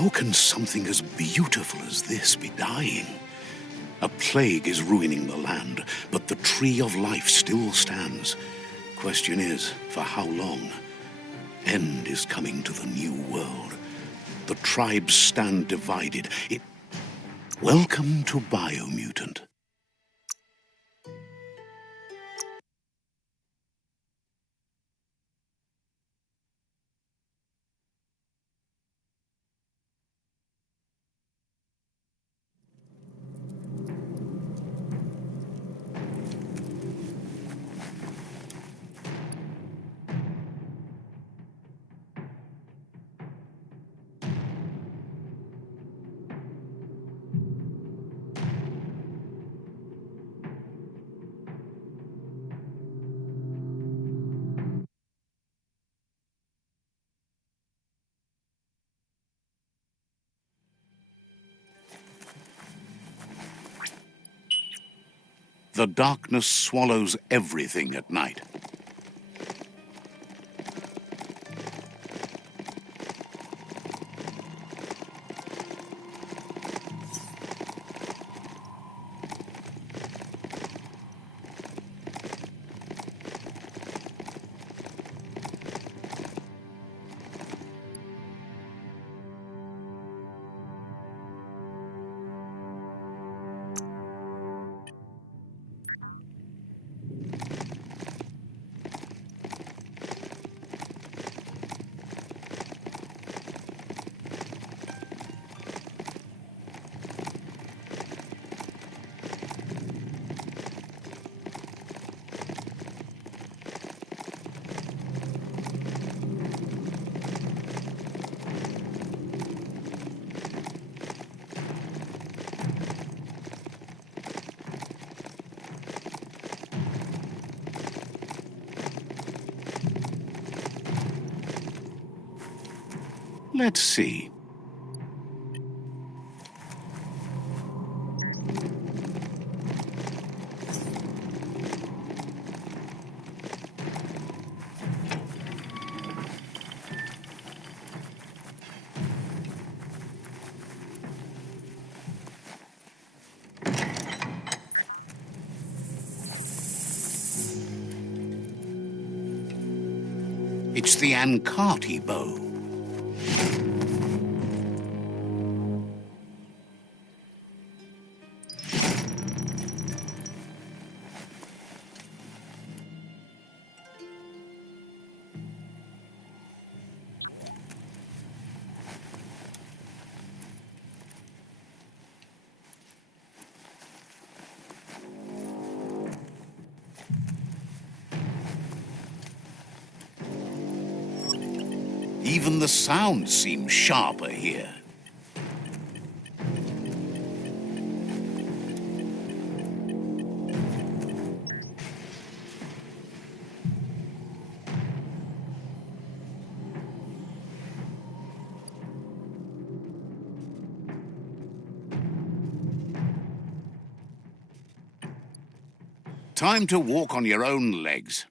How can something as beautiful as this be dying? A plague is ruining the land, but the tree of life still stands. Question is, for how long? End is coming to the new world. The tribes stand divided. Welcome to Biomutant. The darkness swallows everything at night. Let's see. It's the Ankati bow. Even the sound seems sharper here. Time to walk on your own legs.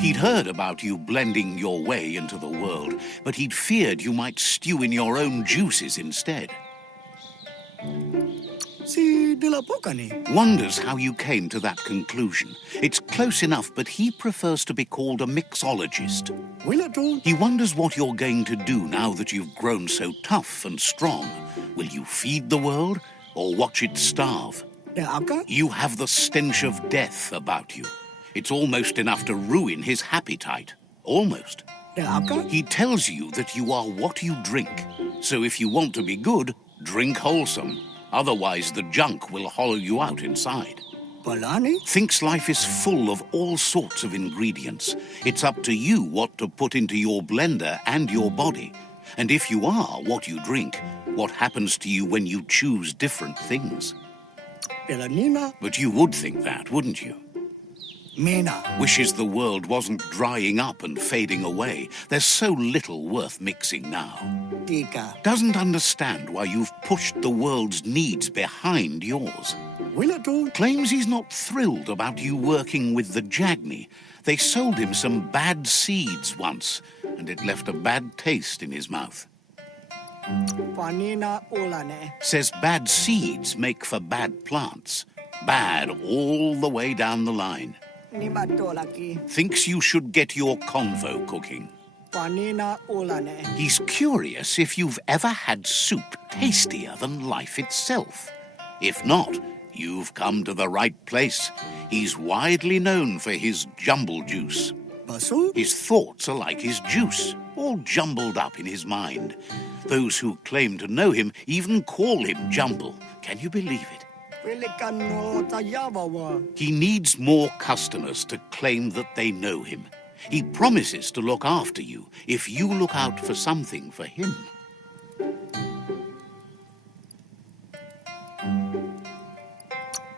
He'd heard about you blending your way into the world, but he'd feared you might stew in your own juices instead. Wonders how you came to that conclusion. It's close enough, but he prefers to be called a mixologist. He wonders what you're going to do now that you've grown so tough and strong. Will you feed the world or watch it starve? You have the stench of death about you. It's almost enough to ruin his appetite. Almost. He tells you that you are what you drink. So if you want to be good, drink wholesome. Otherwise, the junk will hollow you out inside. Thinks life is full of all sorts of ingredients. It's up to you what to put into your blender and your body. And if you are what you drink, what happens to you when you choose different things? But you would think that, wouldn't you? Mina. Wishes the world wasn't drying up and fading away. There's so little worth mixing now. Tika. Doesn't understand why you've pushed the world's needs behind yours. Willatu. Claims he's not thrilled about you working with the Jagni. They sold him some bad seeds once, and it left a bad taste in his mouth. Panina ulane. Says bad seeds make for bad plants. Bad all the way down the line. Nimatolaki. Thinks you should get your convo cooking. Panina ulane. He's curious if you've ever had soup tastier than life itself. If not, you've come to the right place. He's widely known for his jumble juice. Basu? His thoughts are like his juice, all jumbled up in his mind. Those who claim to know him even call him Jumble. Can you believe it? Pelikano tayawawa. He needs more customers to claim that they know him. He promises to look after you if you look out for something for him.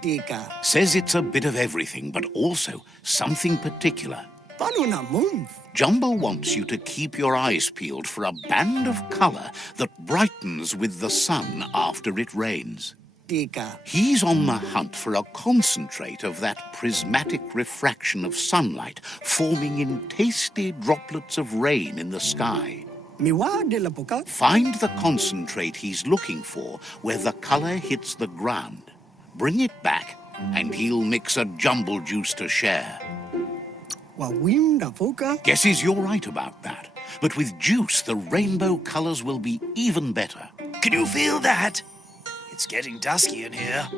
Tika. Says it's a bit of everything, but also something particular. Panuna move. Jumble wants you to keep your eyes peeled for a band of colour that brightens with the sun after it rains. Tika. He's on the hunt for a concentrate of that prismatic refraction of sunlight forming in tasty droplets of rain in the sky. Miwa de la puka. Find the concentrate he's looking for where the colour hits the ground. Bring it back and he'll mix a jumble juice to share. Wawinda puka. Guesses you're right about that. But with juice, the rainbow colours will be even better. Can you feel that? It's getting dusky in here.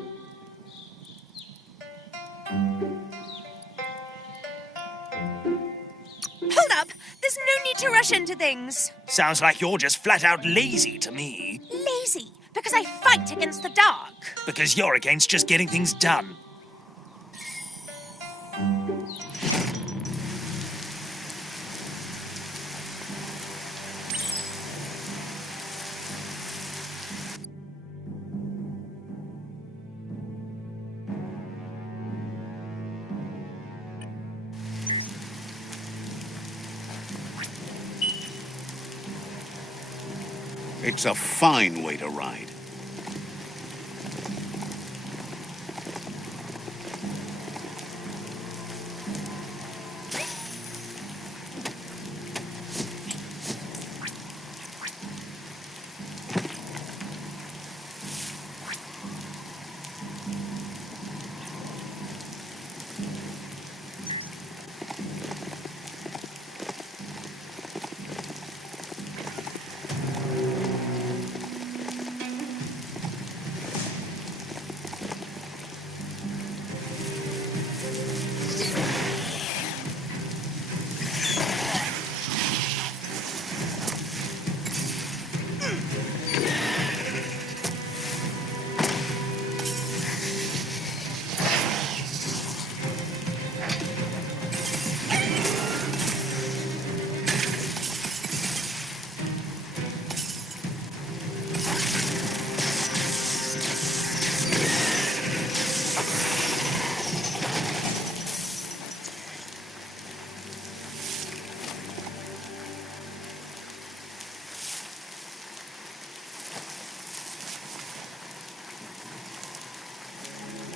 Hold up! There's no need to rush into things. Sounds like you're just flat out lazy to me. Lazy, because I fight against the dark. Because you're against just getting things done. It's a fine way to ride.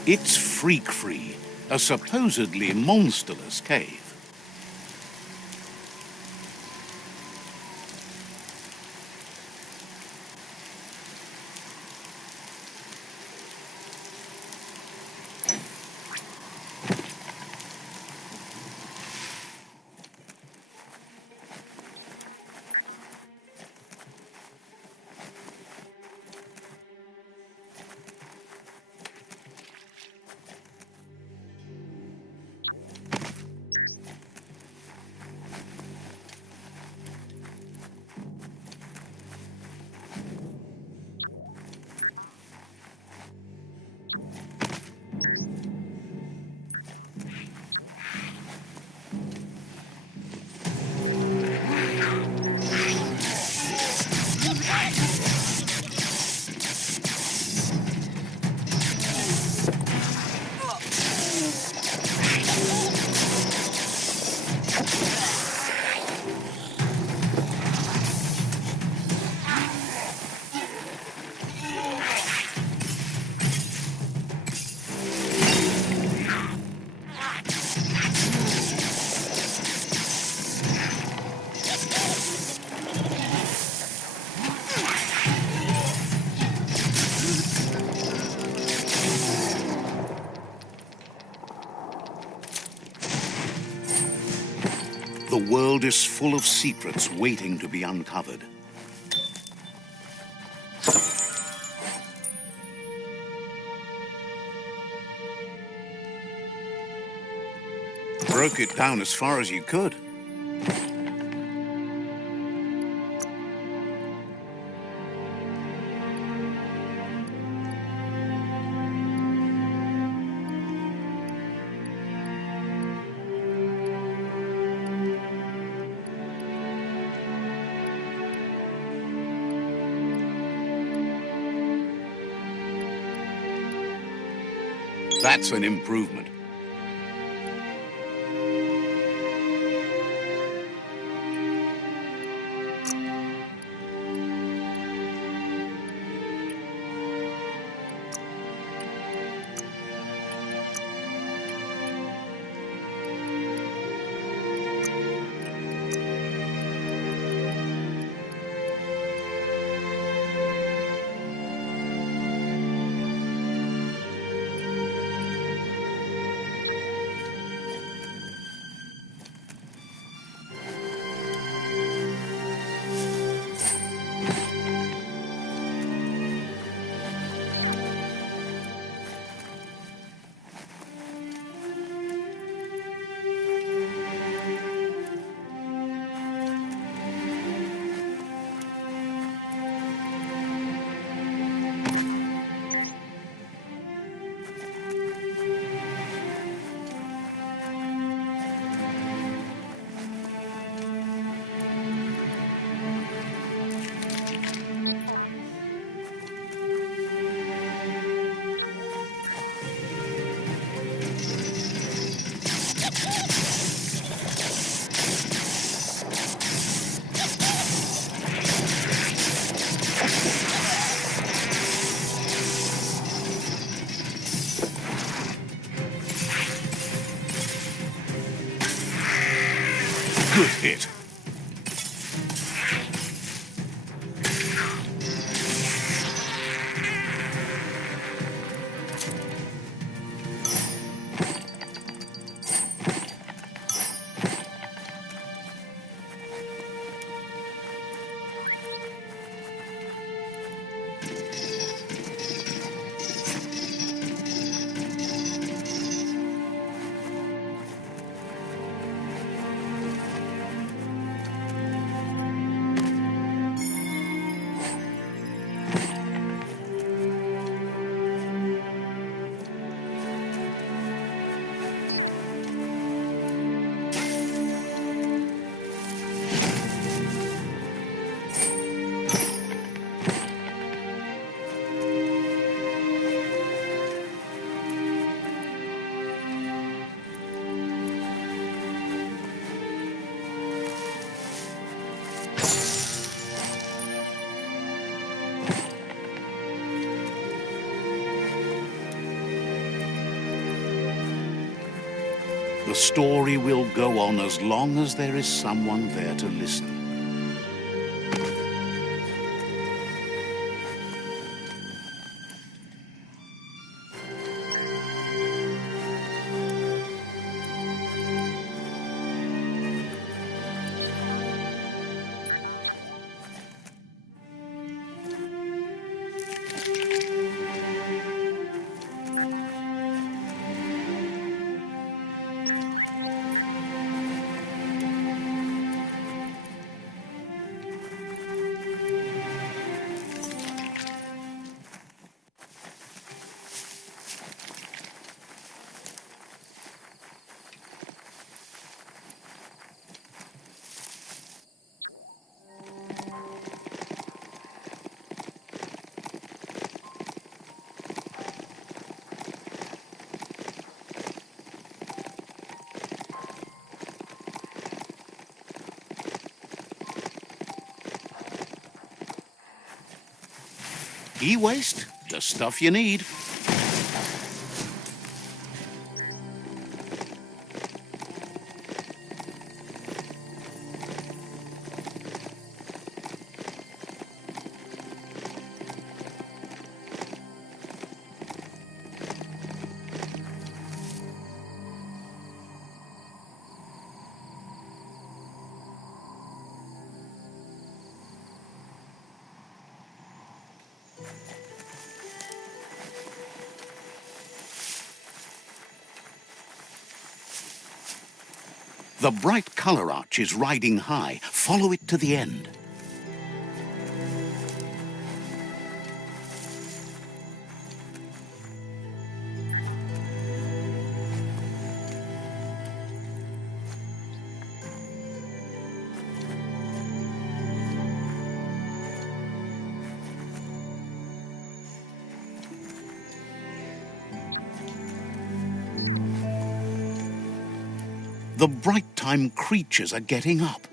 It's freak-free, a supposedly monsterless cave. world is full of secrets waiting to be uncovered. Broke it down as far as you could. That's an improvement. Good hit. The story will go on as long as there is someone there to listen. E-waste, the stuff you need. The bright colour arch is riding high. Follow it to the end. The bright time creatures are getting up.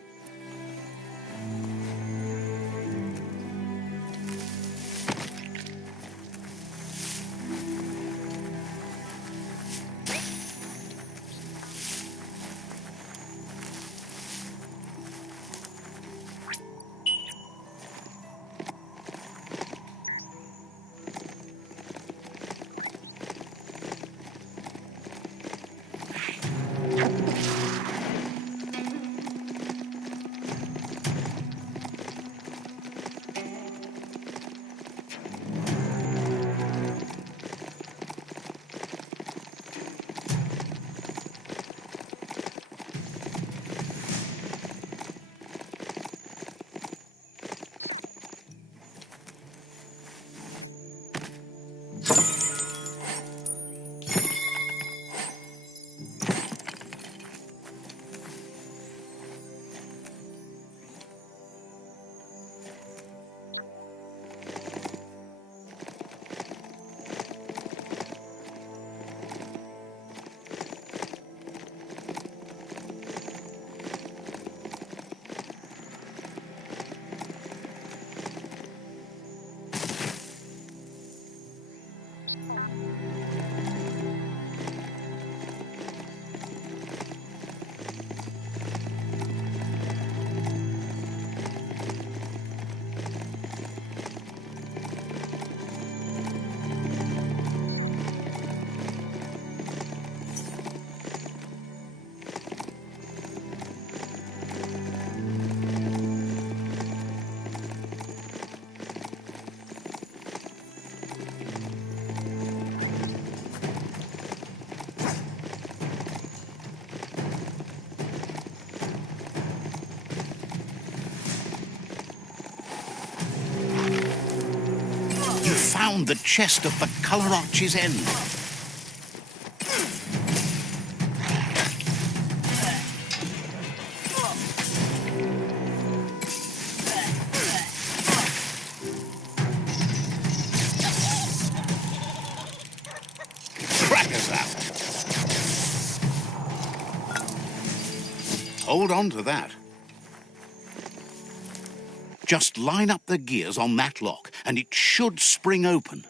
Found the chest at the colour arch's end. Crackers out. Hold on to that. Just line up the gears on that lock and it should spring open.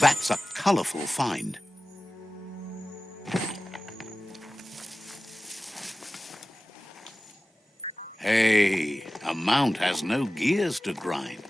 That's a colourful find. Hey, a mount has no gears to grind.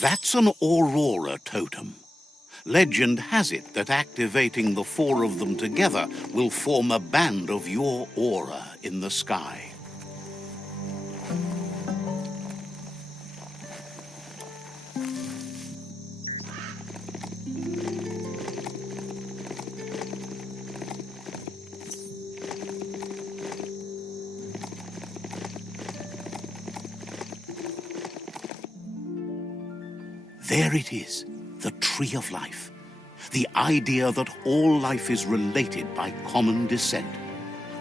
That's an aurora totem. Legend has it that activating the four of them together will form a band of your aura in the sky. There it is, the tree of life. The idea that all life is related by common descent,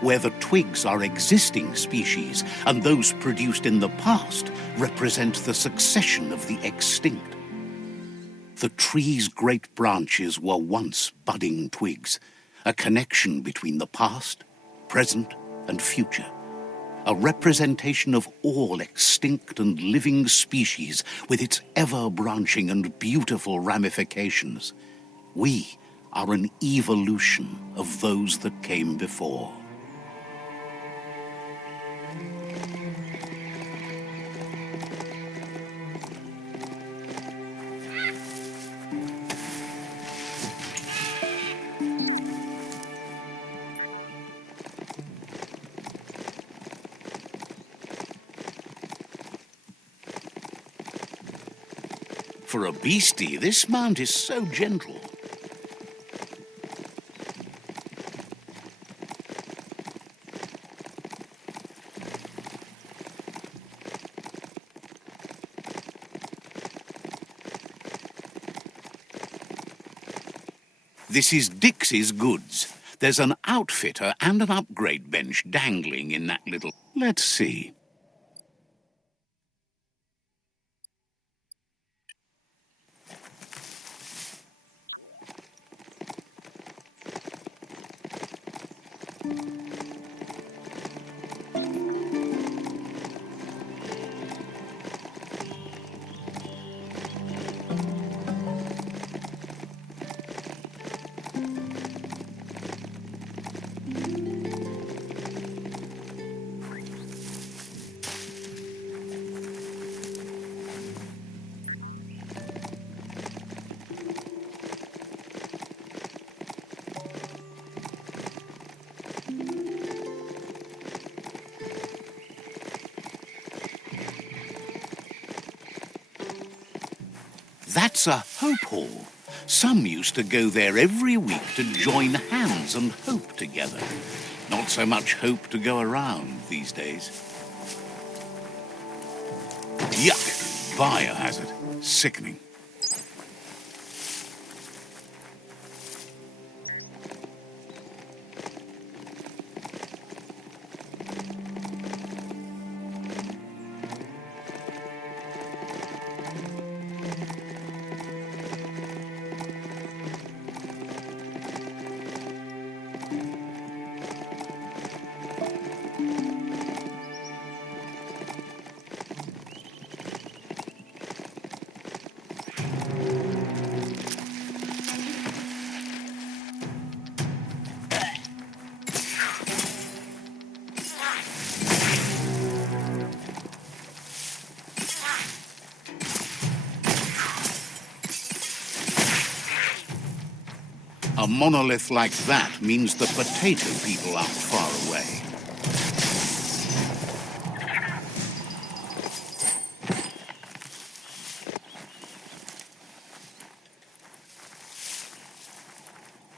where the twigs are existing species and those produced in the past represent the succession of the extinct. The tree's great branches were once budding twigs, a connection between the past, present, and future. A representation of all extinct and living species with its ever-branching and beautiful ramifications. We are an evolution of those that came before. For a beastie, this mount is so gentle. This is Dixie's goods. There's an outfitter and an upgrade bench dangling in that little... Let's see. That's a hope hall. Some used to go there every week to join hands and hope together. Not so much hope to go around these days. Yuck! Biohazard. Sickening. A monolith like that means the potato people aren't far away.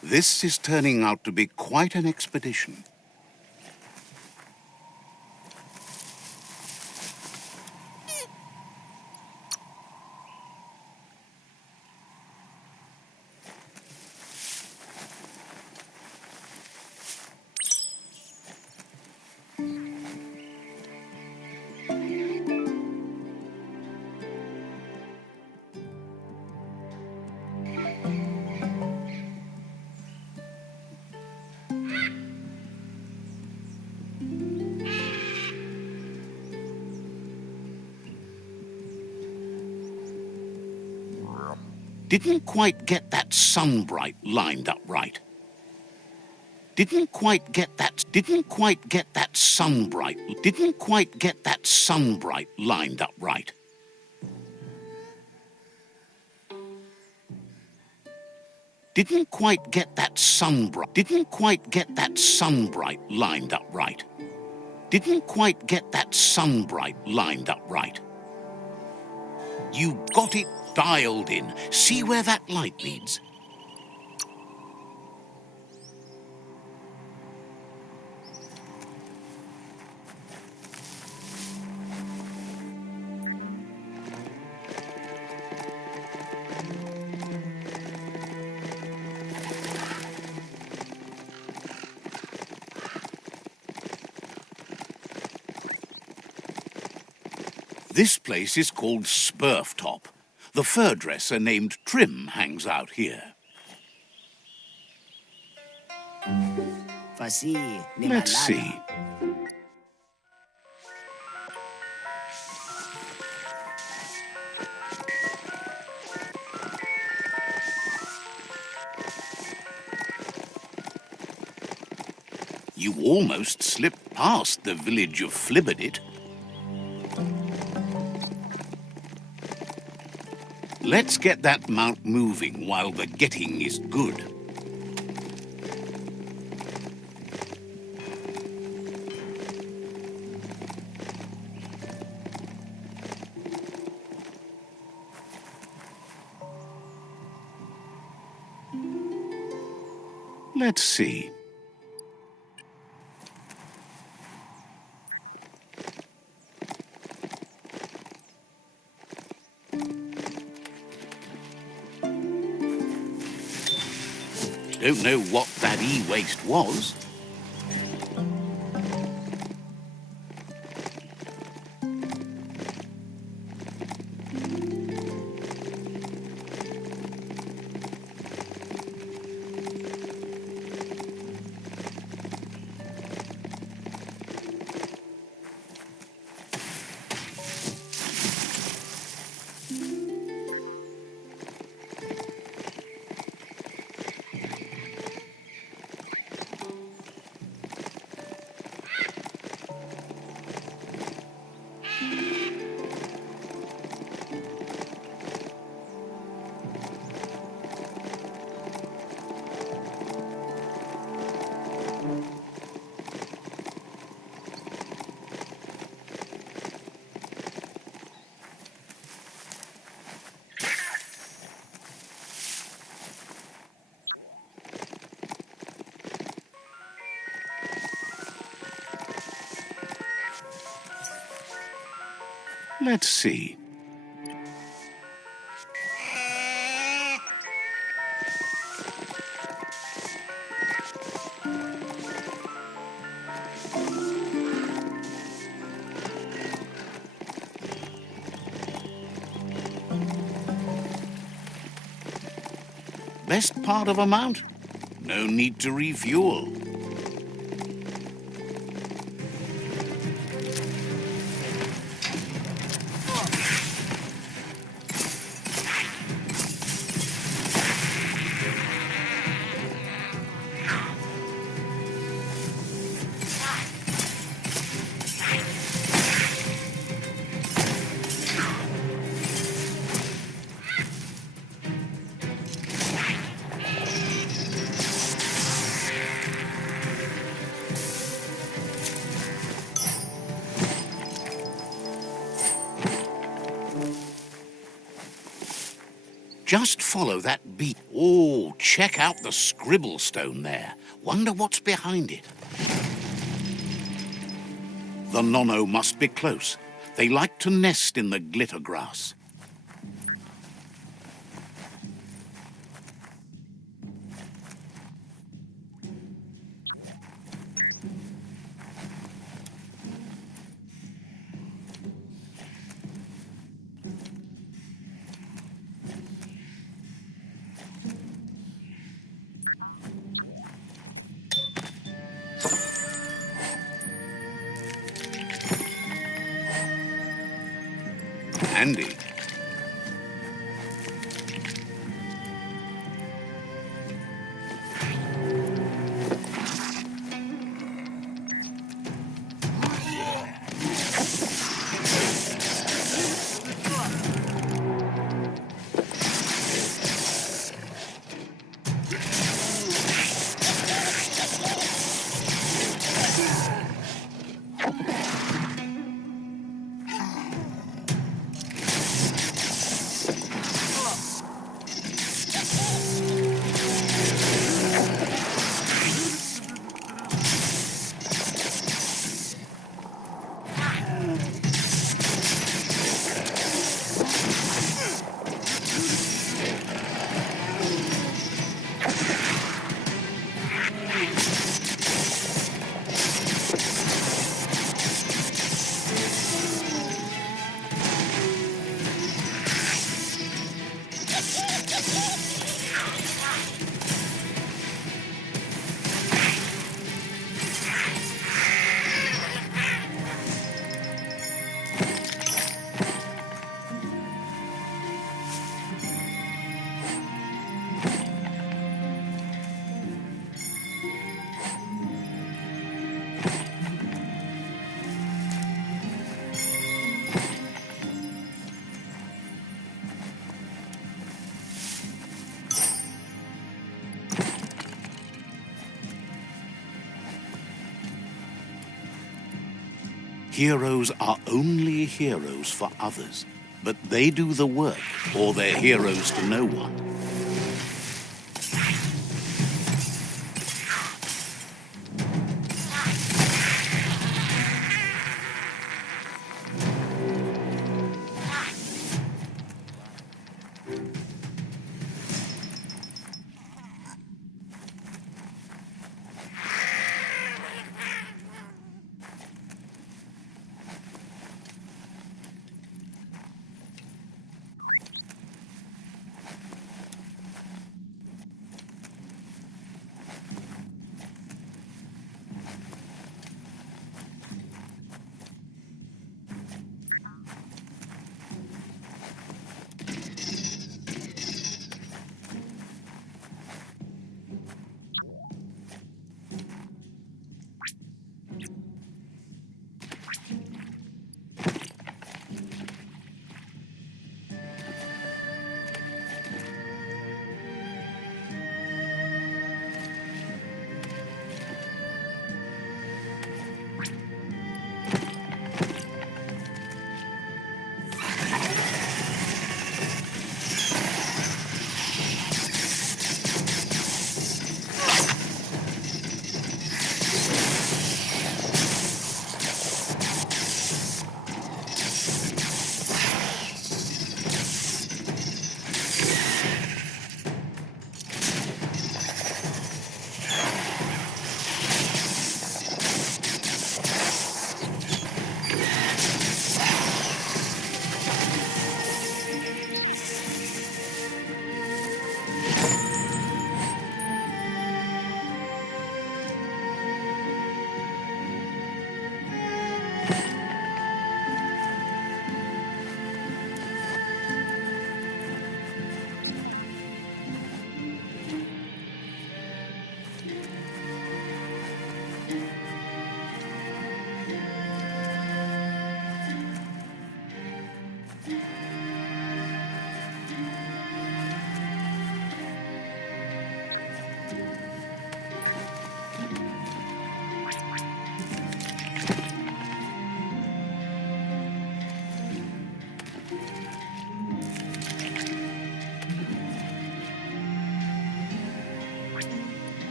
This is turning out to be quite an expedition. Didn't quite get that sunbright lined up right. Didn't quite get that sunbright lined up right. Didn't quite get that sunbright lined up right. Didn't quite get that sunbright lined up right. You got it dialed in. See where that light leads? This place is called Spurftop. The fur dresser named Trim hangs out here. Let's see. You almost slipped past the village of Flibberdit. Let's get that mount moving while the getting is good. Let's see. Don't know what that e-waste was. Let's see. Best part of a mount? No need to refuel. Just follow that beat. Oh, check out the scribble stone there. Wonder what's behind it. The nonno must be close. They like to nest in the glitter grass. Handy. Heroes are only heroes for others, but they do the work, or they're heroes to no one.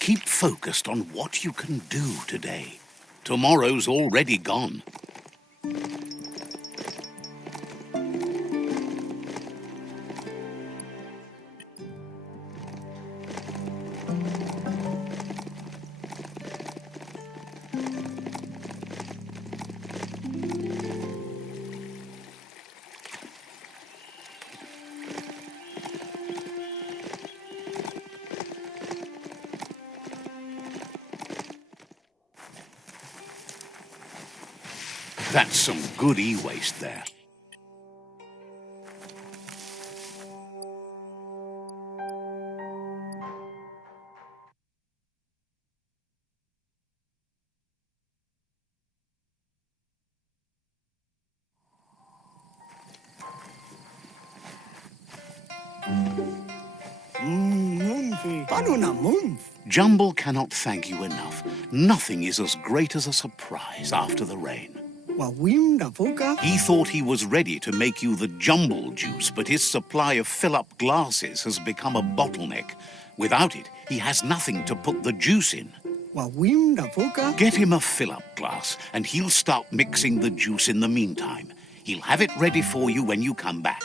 Keep focused on what you can do today. Tomorrow's already gone. That's some good e-waste there. Jumble cannot thank you enough. Nothing is as great as a surprise after the rain. He thought he was ready to make you the jumble juice, but his supply of fill-up glasses has become a bottleneck. Without it, he has nothing to put the juice in. Get him a fill-up glass, and he'll start mixing the juice in the meantime. He'll have it ready for you when you come back.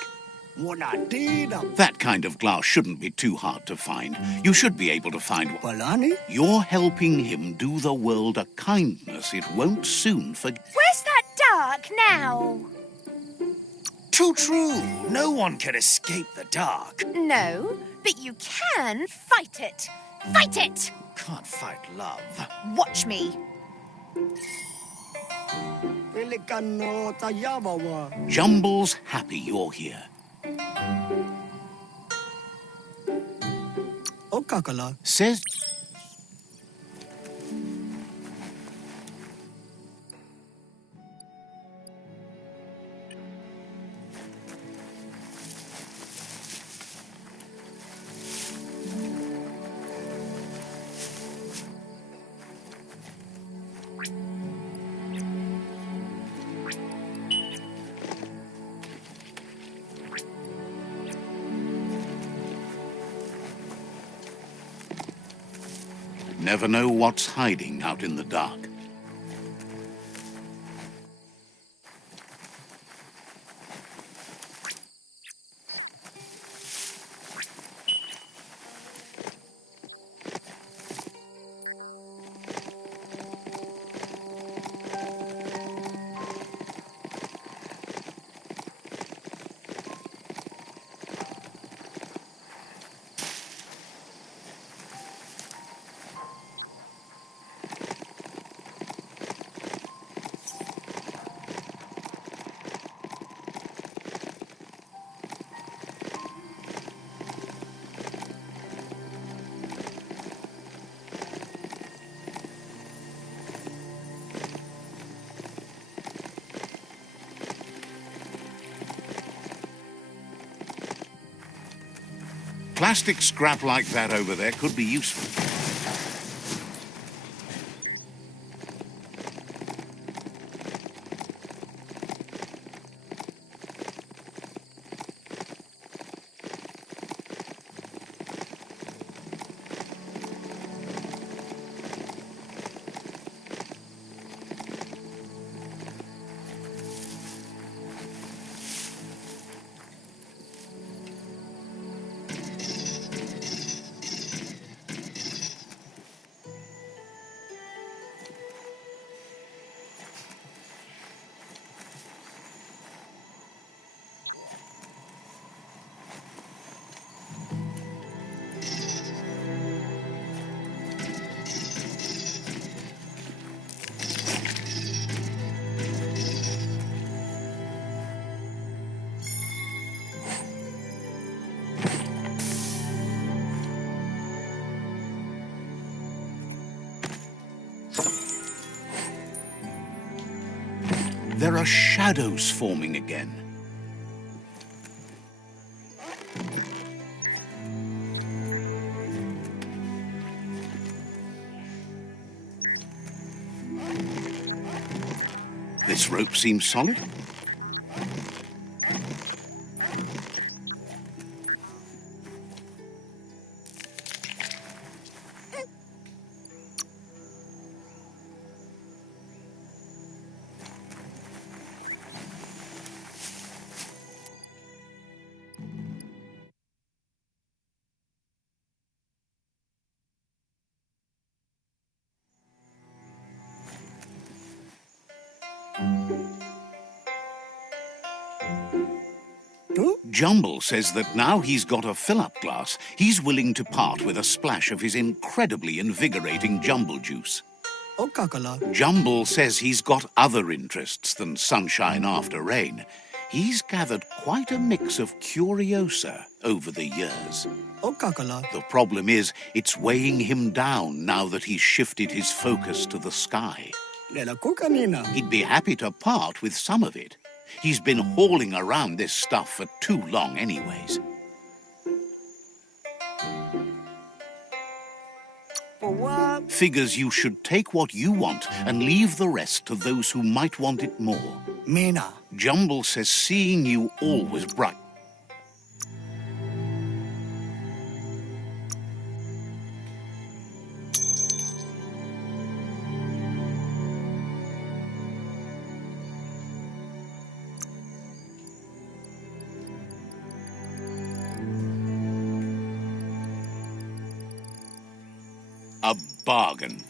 That kind of glass shouldn't be too hard to find. You should be able to find one. You're helping him do the world a kindness it won't soon forget. Where's that dark now? Too true. No one can escape the dark. No, but you can fight it. Fight it! Can't fight love. Watch me. Jumble's happy you're here. Okakala. says... Never know what's hiding out in the dark. Plastic scrap like that over there could be useful. There are shadows forming again. This rope seems solid. Jumble says that now he's got a fill-up glass, he's willing to part with a splash of his incredibly invigorating jumble juice. Okakala. Jumble says he's got other interests than sunshine after rain. He's gathered quite a mix of curiosa over the years. Okakala. The problem is, it's weighing him down now that he's shifted his focus to the sky. Lela kukanina. He'd be happy to part with some of it. He's been hauling around this stuff for too long anyways. What? Figures you should take what you want and leave the rest to those who might want it more. Mina. Jumble says seeing you always bright. A bargain.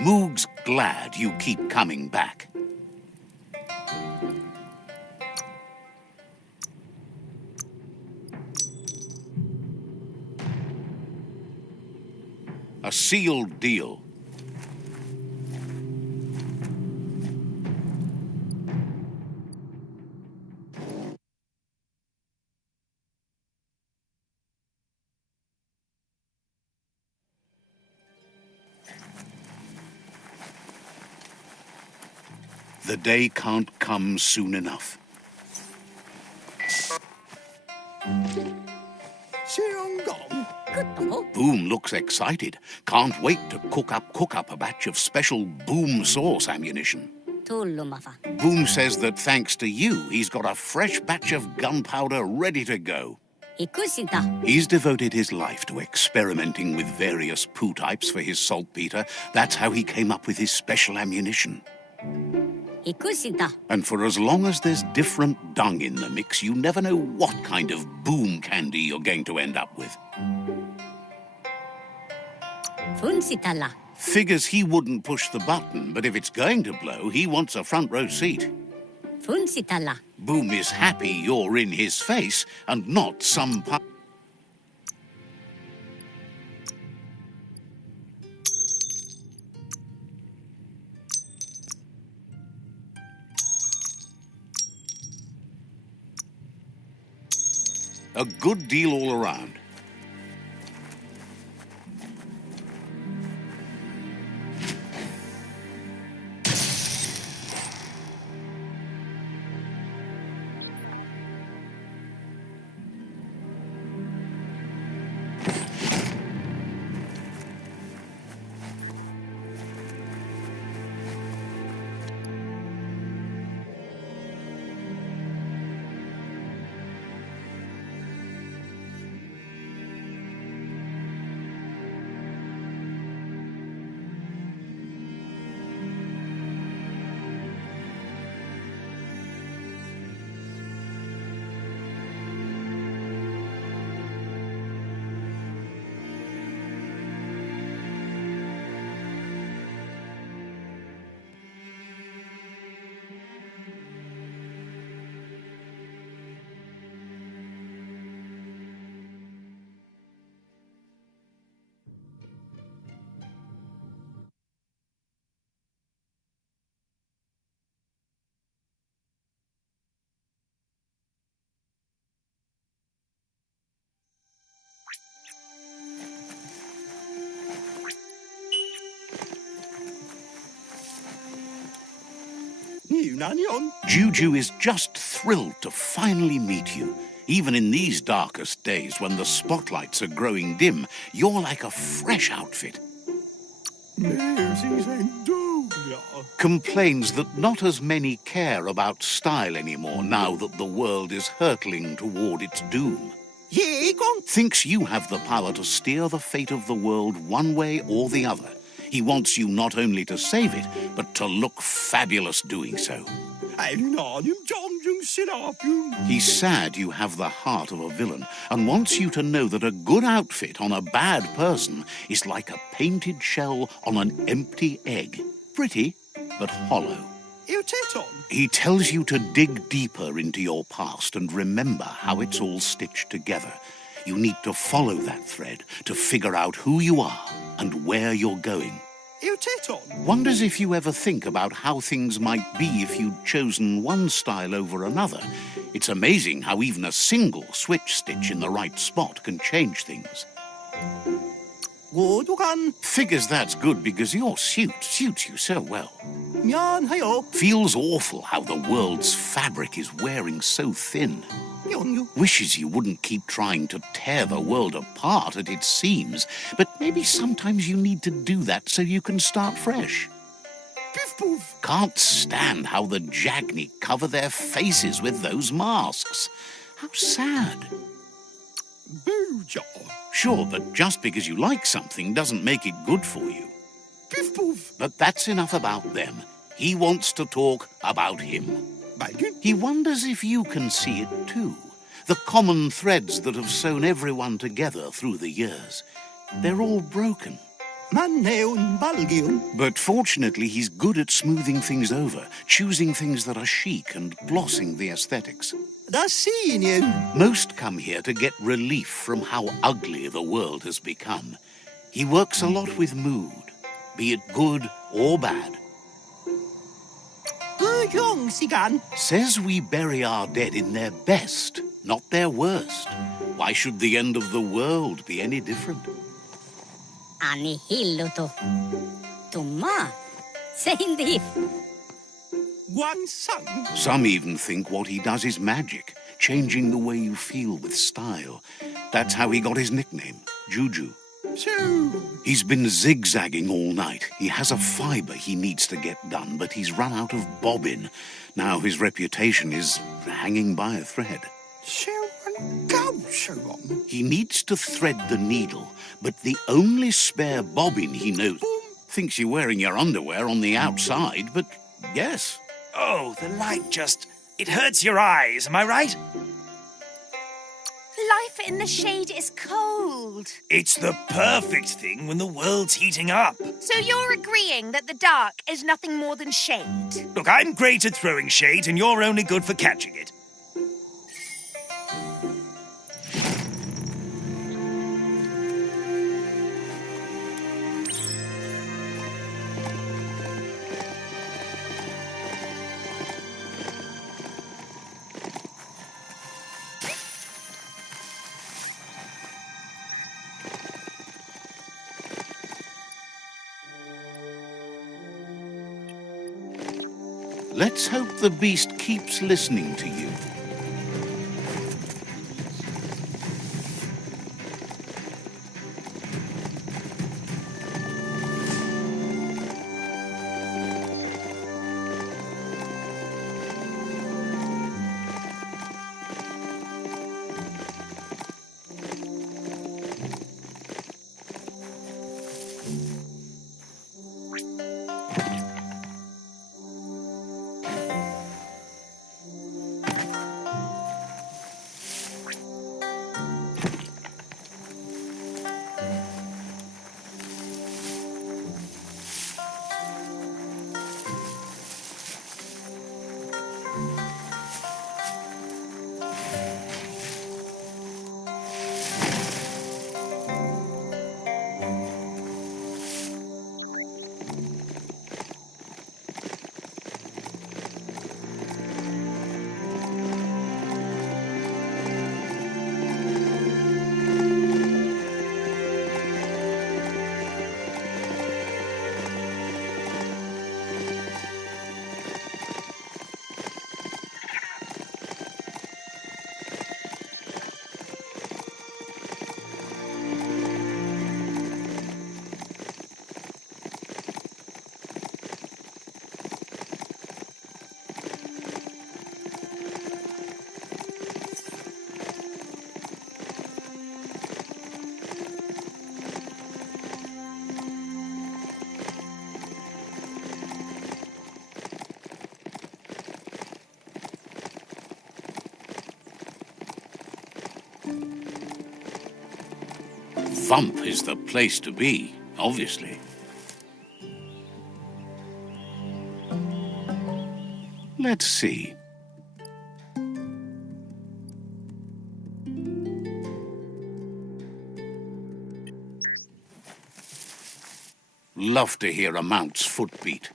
Moog's glad you keep coming back. A sealed deal. The day can't come soon enough. Boom looks excited. Can't wait to cook up a batch of special Boom sauce ammunition. Boom says that thanks to you, he's got a fresh batch of gunpowder ready to go. He's devoted his life to experimenting with various poo types for his saltpeter. That's how he came up with his special ammunition. And for as long as there's different dung in the mix, you never know what kind of boom candy you're going to end up with. Figures he wouldn't push the button, but if it's going to blow, he wants a front row seat. Boom is happy you're in his face and not some part. A good deal all around. Juju is just thrilled to finally meet you. Even in these darkest days when the spotlights are growing dim, you're like a fresh outfit. Complains that not as many care about style anymore now that the world is hurtling toward its doom. Thinks you have the power to steer the fate of the world one way or the other. He wants you not only to save it, but to look fabulous doing so. He's sad you have the heart of a villain and wants you to know that a good outfit on a bad person is like a painted shell on an empty egg. Pretty, but hollow. He tells you to dig deeper into your past and remember how it's all stitched together. You need to follow that thread to figure out who you are and where you're going. Wonders if you ever think about how things might be if you'd chosen one style over another. It's amazing how even a single switch stitch in the right spot can change things. Figures that's good because your suit suits you so well. Feels awful how the world's fabric is wearing so thin. Wishes you wouldn't keep trying to tear the world apart at its seams, but maybe sometimes you need to do that so you can start fresh. Can't stand how the Jagni cover their faces with those masks. How sad. Sure, but just because you like something doesn't make it good for you. But that's enough about them. He wants to talk about him. He wonders if you can see it too. The common threads that have sewn everyone together through the years. They're all broken. Manneun Balgium. But fortunately, he's good at smoothing things over, choosing things that are chic and glossing the aesthetics. Da seen you. Most come here to get relief from how ugly the world has become. He works a lot with mood, be it good or bad. Young Sigan. Says we bury our dead in their best, not their worst. Why should the end of the world be any different? Anihilluto. Tumma. Seindi. One son. Some even think what he does is magic, changing the way you feel with style. That's how he got his nickname, Juju. So. He's been zigzagging all night. He has a fibre he needs to get done, but he's run out of bobbin. Now his reputation is hanging by a thread. He needs to thread the needle, but the only spare bobbin he knows... Thinks you're wearing your underwear on the outside, but yes. Oh, the light just... It hurts your eyes, am I right? Life in the shade is cold. It's the perfect thing when the world's heating up. So you're agreeing that the dark is nothing more than shade? Look, I'm great at throwing shade and you're only good for catching it. Let's hope the beast keeps listening to you. Thump is the place to be, obviously. Let's see. Love to hear a mount's footbeat.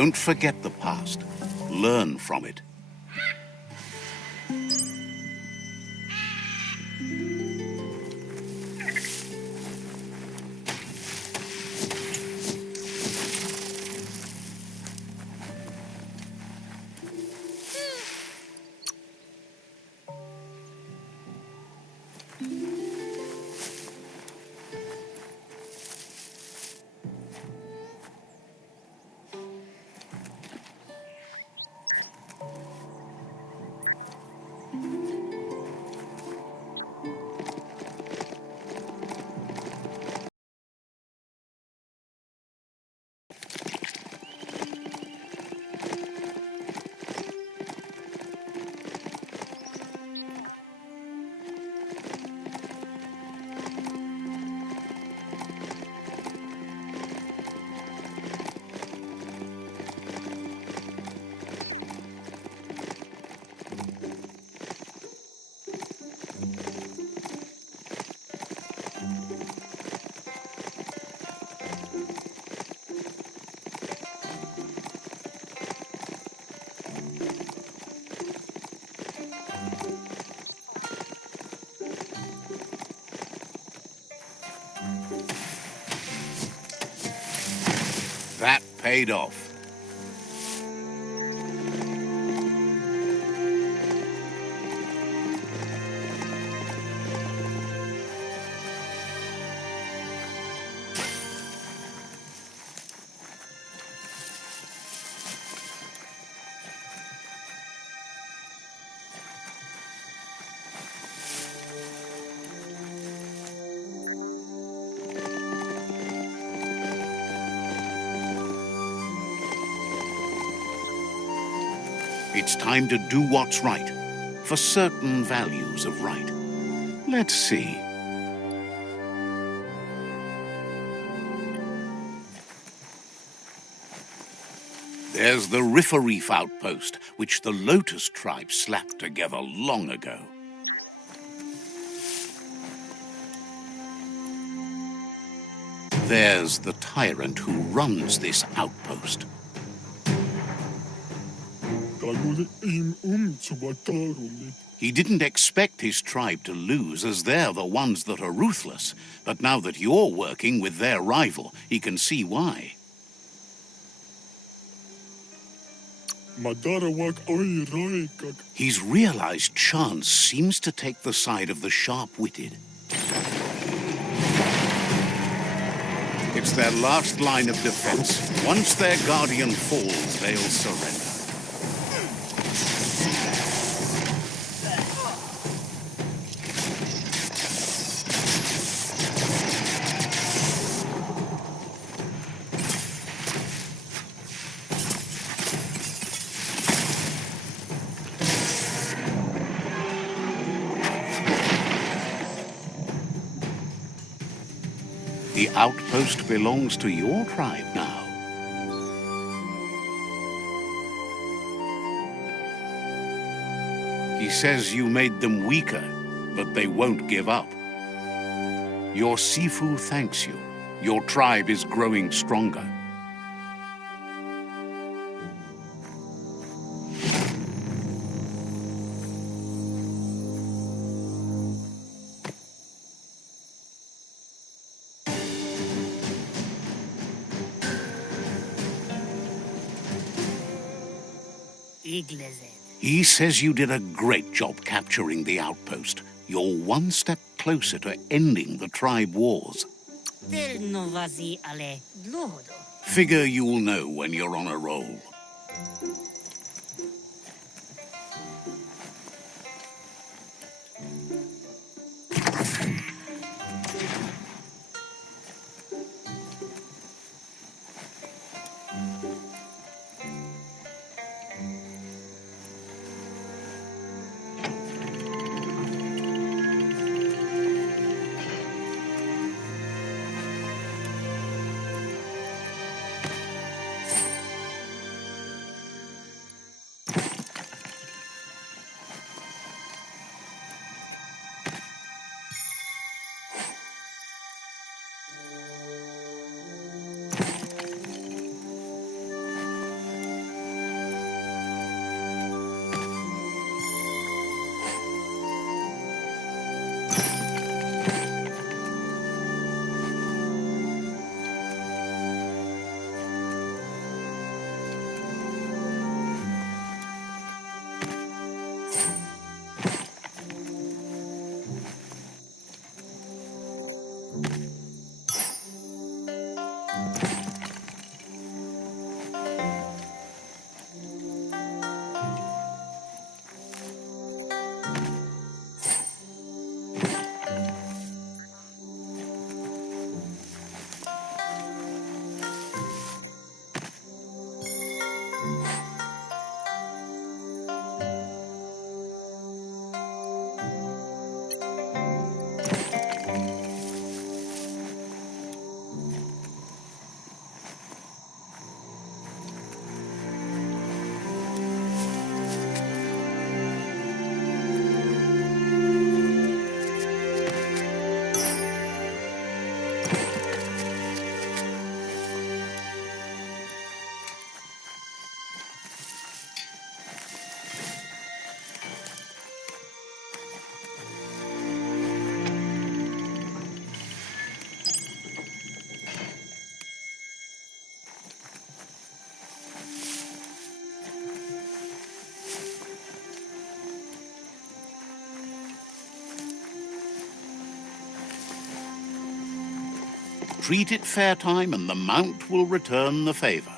Don't forget the past. Learn from it. That paid off. It's time to do what's right, for certain values of right. Let's see. There's the Riffa Reef outpost, which the Lotus tribe slapped together long ago. There's the tyrant who runs this outpost. He didn't expect his tribe to lose, as they're the ones that are ruthless. But now that you're working with their rival, he can see why. He's realized chance seems to take the side of the sharp-witted. It's their last line of defense. Once their guardian falls, they'll surrender. The outpost belongs to your tribe now. He says you made them weaker, but they won't give up. Your Sifu thanks you. Your tribe is growing stronger. He says you did a great job capturing the outpost. You're one step closer to ending the tribe wars. Figure you'll know when you're on a roll. treat it fair time and the mount will return the favor.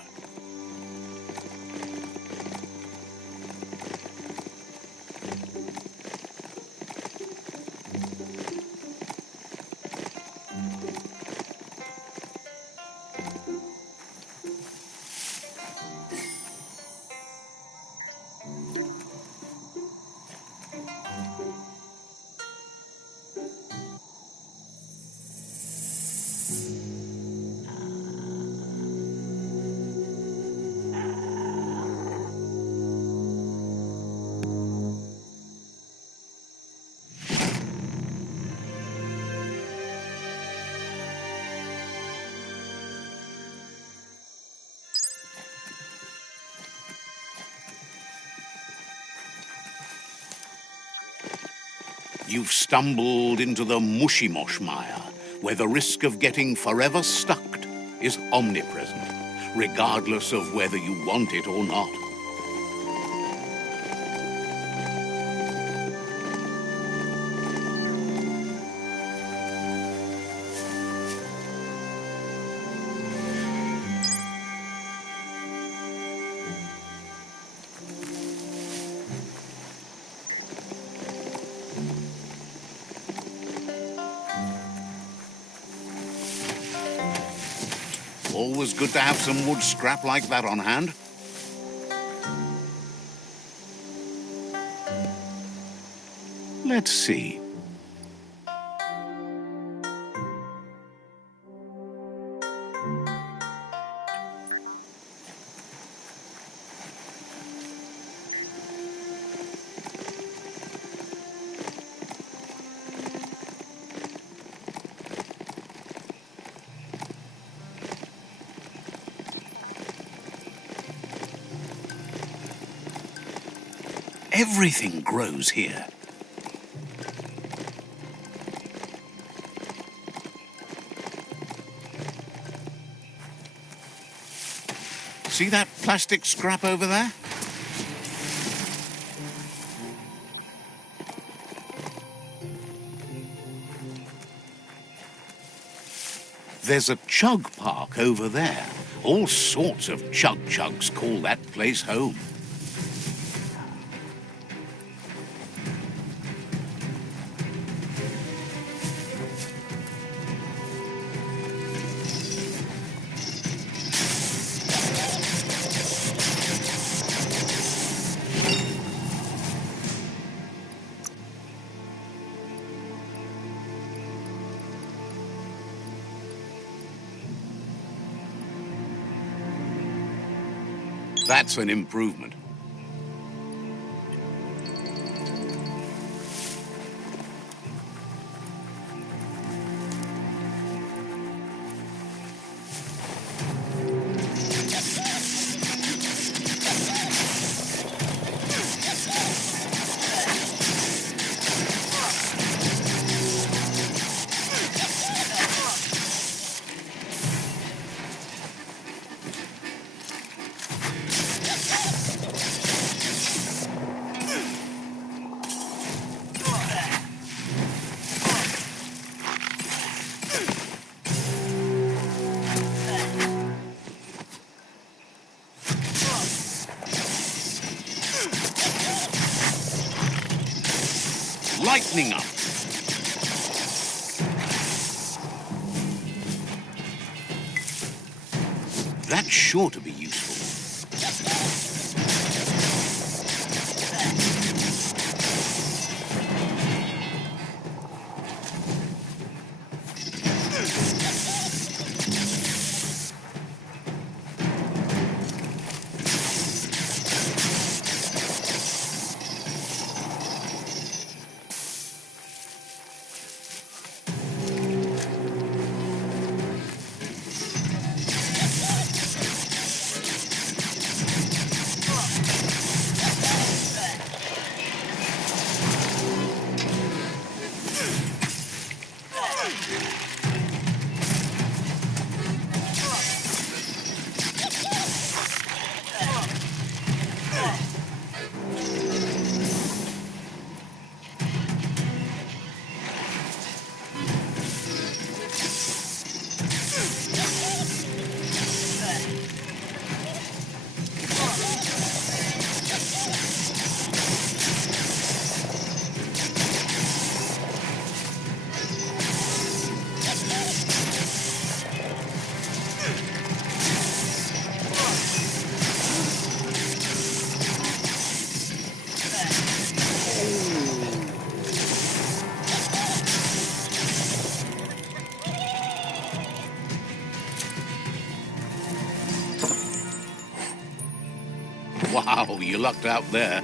You've stumbled into the mushy-mosh mire, where the risk of getting forever stuck is omnipresent, regardless of whether you want it or not. Always good to have some wood scrap like that on hand. Let's see. Everything grows here. See that plastic scrap over there? There's a chug park over there. All sorts of chug-chugs call that place home. That's an improvement. Lightening up. That's sure to be useful. you lucked out there.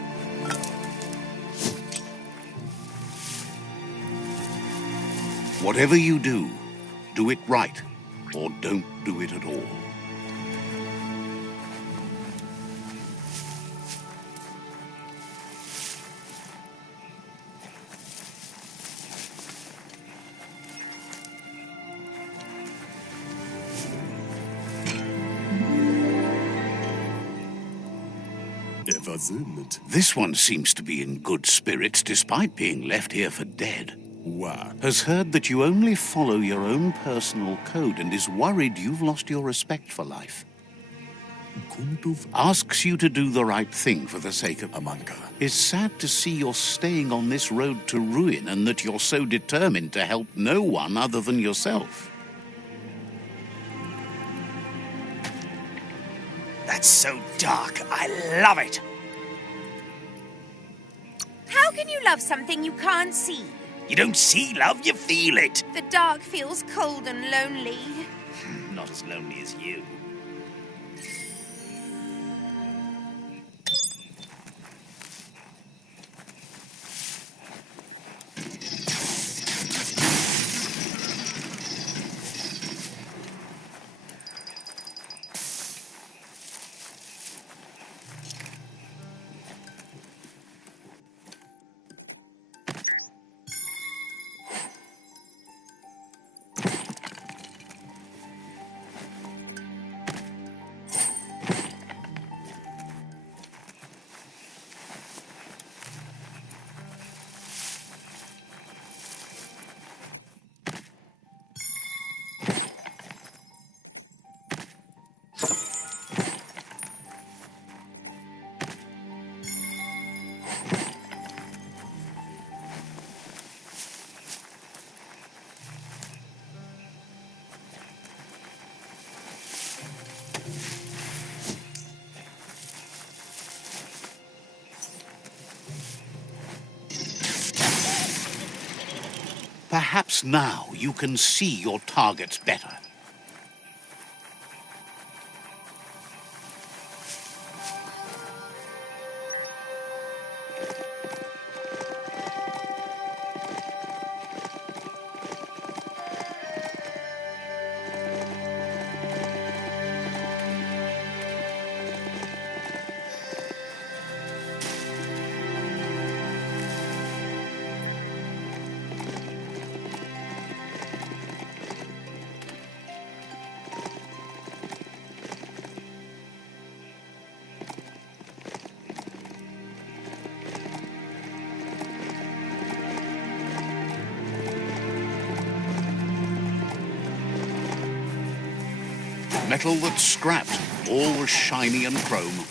Whatever you do, do it right, or don't do it at all. This one seems to be in good spirits despite being left here for dead. Has heard that you only follow your own personal code and is worried you've lost your respect for life. Asks you to do the right thing for the sake of Amanka. Is sad to see you're staying on this road to ruin and that you're so determined to help no one other than yourself. That's so dark. I love it. How can you love something you can't see? You don't see love, you feel it. The dark feels cold and lonely. Not as lonely as you. Perhaps now you can see your targets better. Metal that's scrapped, all shiny and chrome.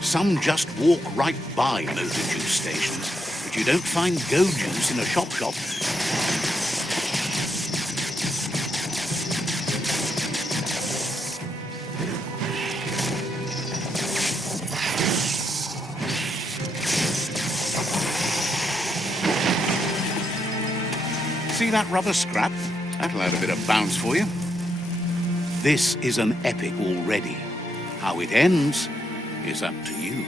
Some just walk right by motor juice stations, but you don't find go juice in a shop. See that rubber scrap? That'll add a bit of bounce for you. This is an epic already. How it ends is up to you.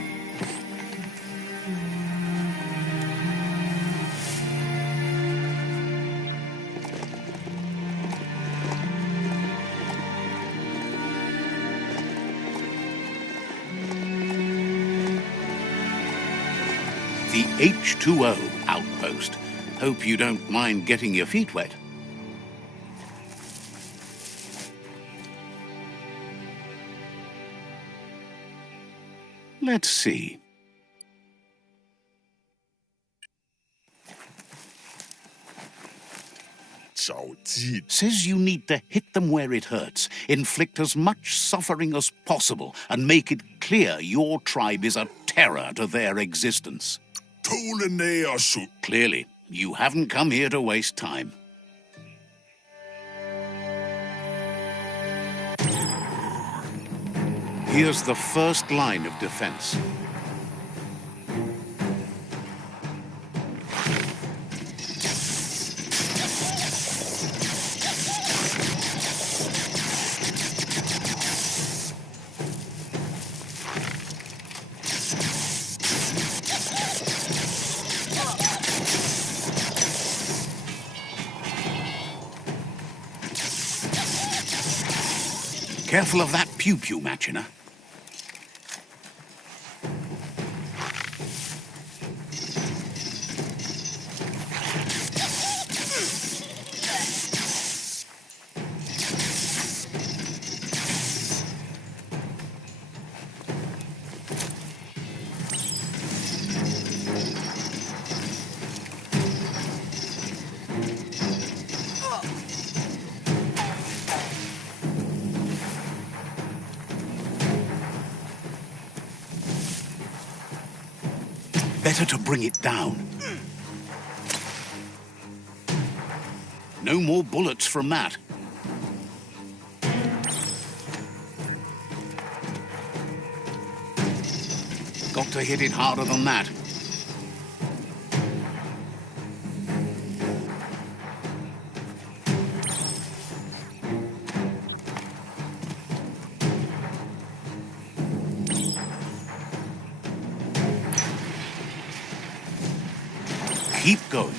The H2O outpost. Hope you don't mind getting your feet wet. Let's see. Says you need to hit them where it hurts, inflict as much suffering as possible, and make it clear your tribe is a terror to their existence. Clearly, you haven't come here to waste time. Here's the first line of defense. Careful of that pew-pew, Machina. Better to bring it down. No more bullets from that. Got to hit it harder than that. Keep going.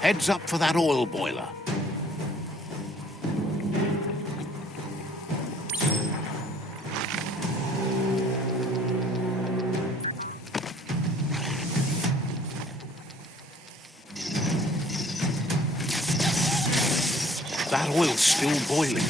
Heads up for that oil boiler. That oil's still boiling.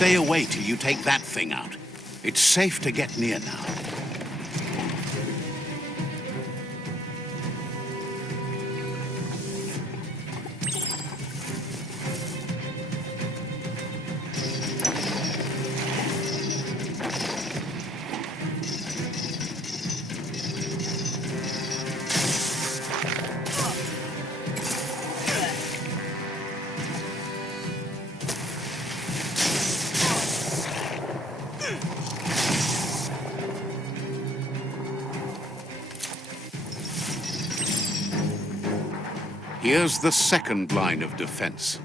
Stay away till you take that thing out. It's safe to get near now. Here's the second line of defense.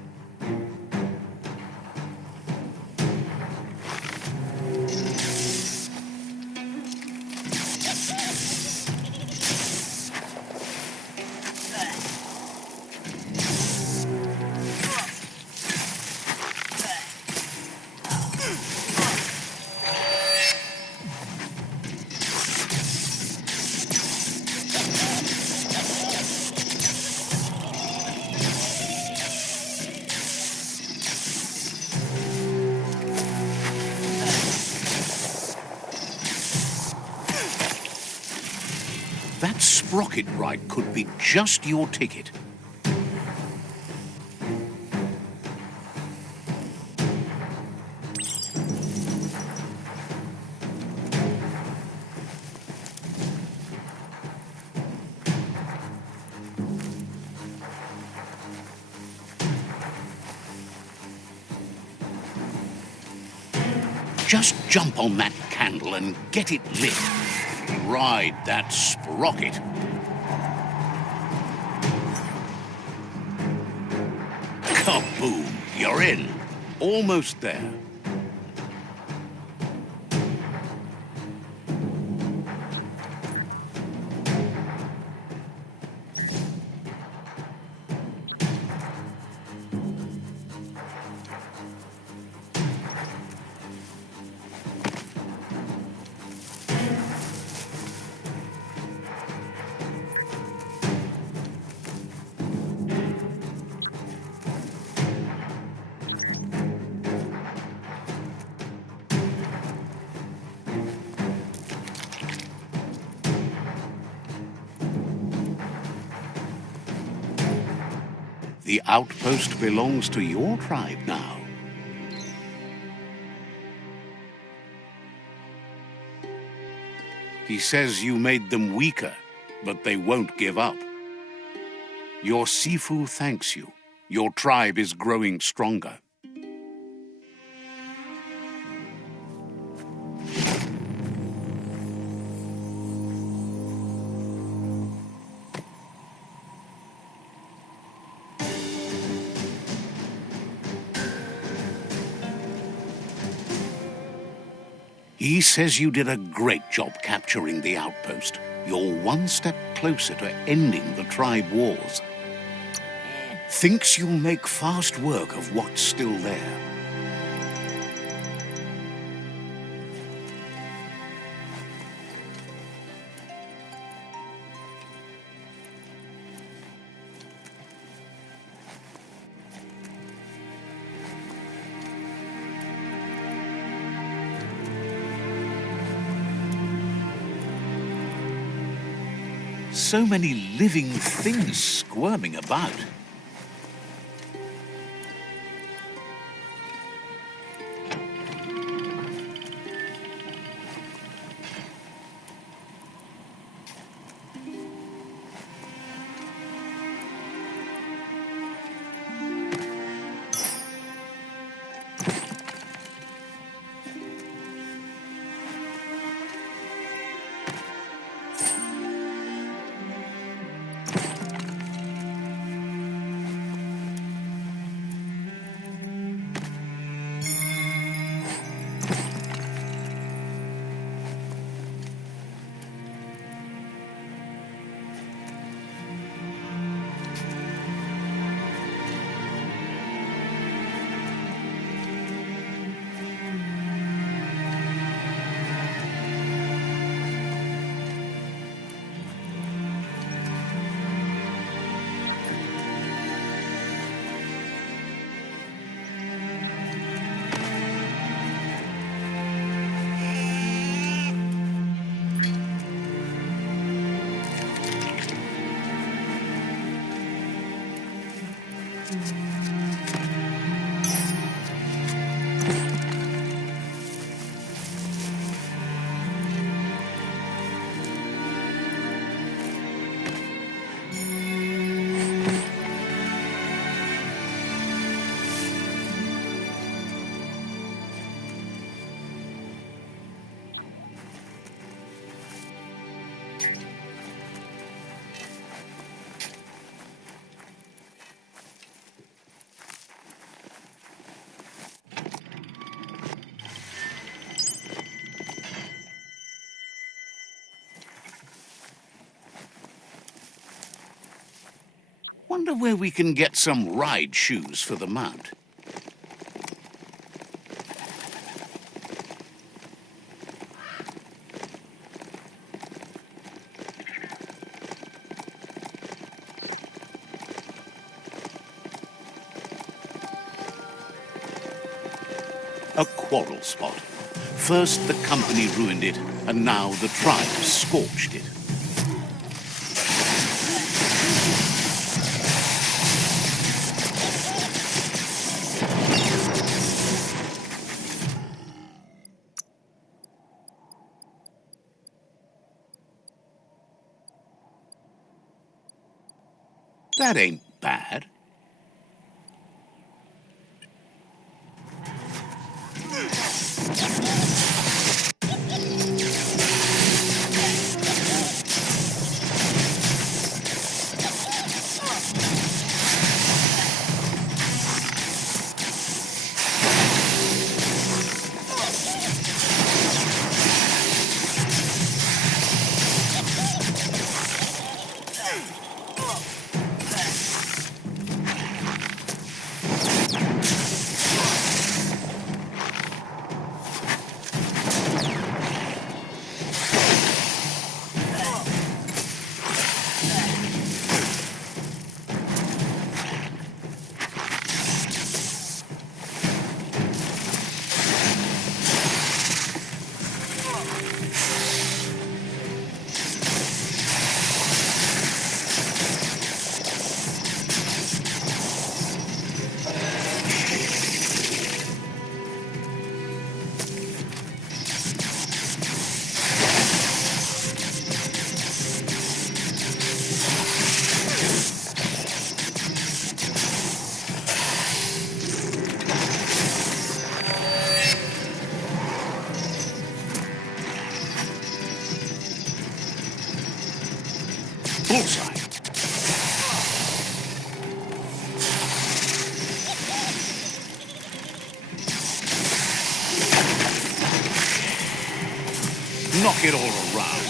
That sprocket ride could be just your ticket. Just jump on that candle and get it lit. Ride that sprocket. Kaboom! You're in. Almost there. The outpost belongs to your tribe now. He says you made them weaker, but they won't give up. Your Sifu thanks you. Your tribe is growing stronger. He says you did a great job capturing the outpost. You're one step closer to ending the tribe wars. Thinks you'll make fast work of what's still there. So many living things squirming about. Wonder where we can get some ride shoes for the mount. A quarrel spot. First the company ruined it, and now the tribe scorched it. That ain't bad. Bullseye. Knock it all around.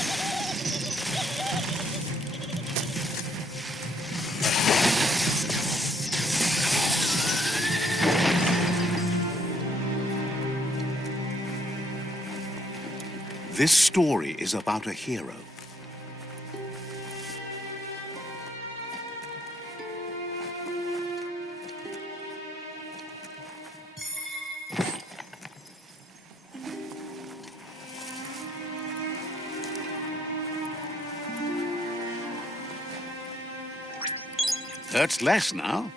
This story is about a hero. Hurts less now.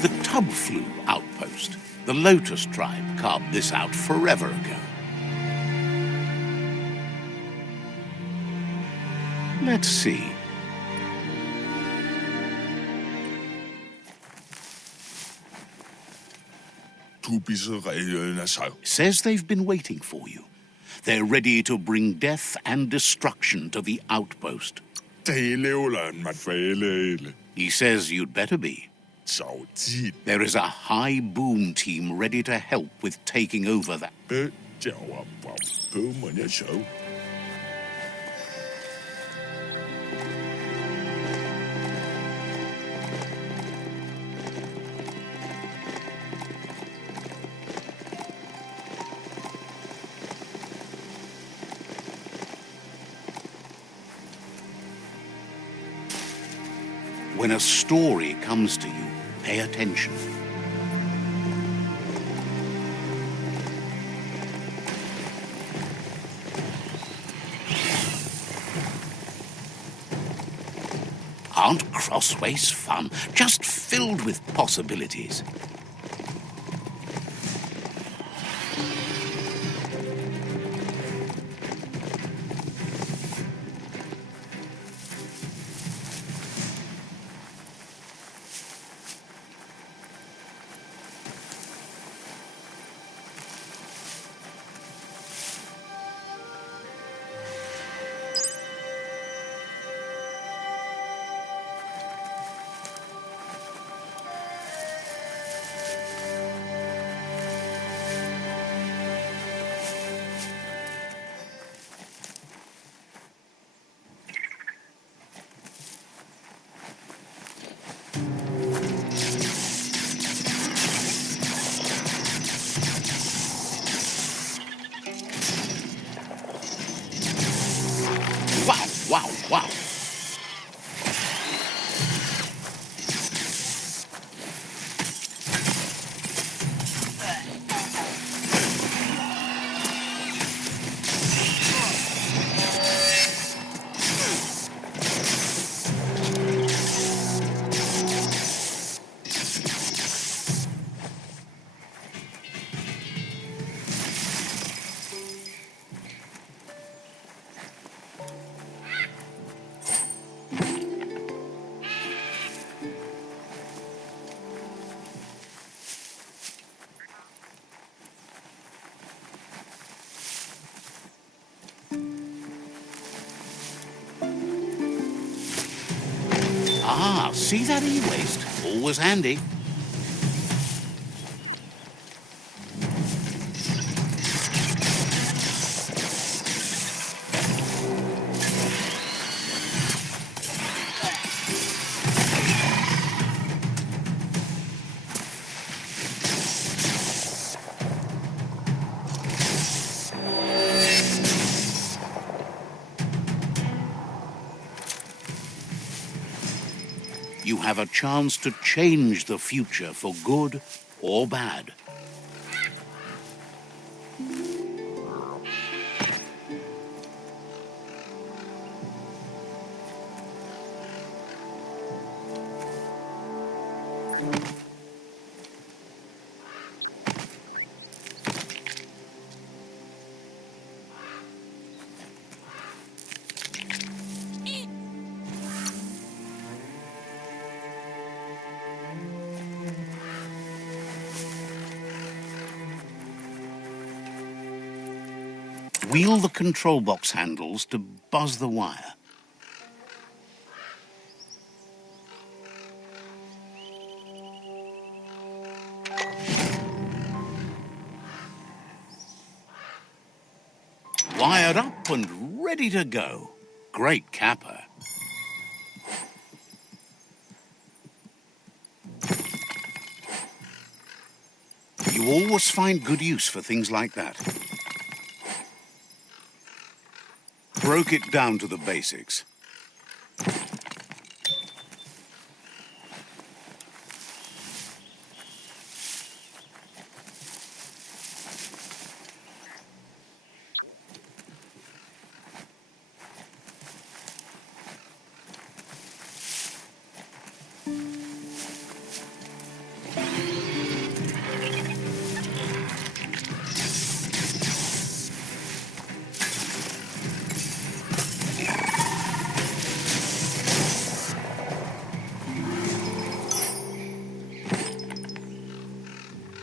The Tubflu outpost. The Lotus tribe carved this out forever ago. Let's see. Says they've been waiting for you. They're ready to bring death and destruction to the outpost. He says you'd better be. There is a high boom team ready to help with taking over that. When a story comes to you, pay attention. Aren't crossways fun? Just filled with possibilities. Wow, wow. Ah, see that e-waste? Always handy. You have a chance to change the future for good or bad. Wheel the control box handles to buzz the wire. Wired up and ready to go. Great capper. You always find good use for things like that. Broke it down to the basics.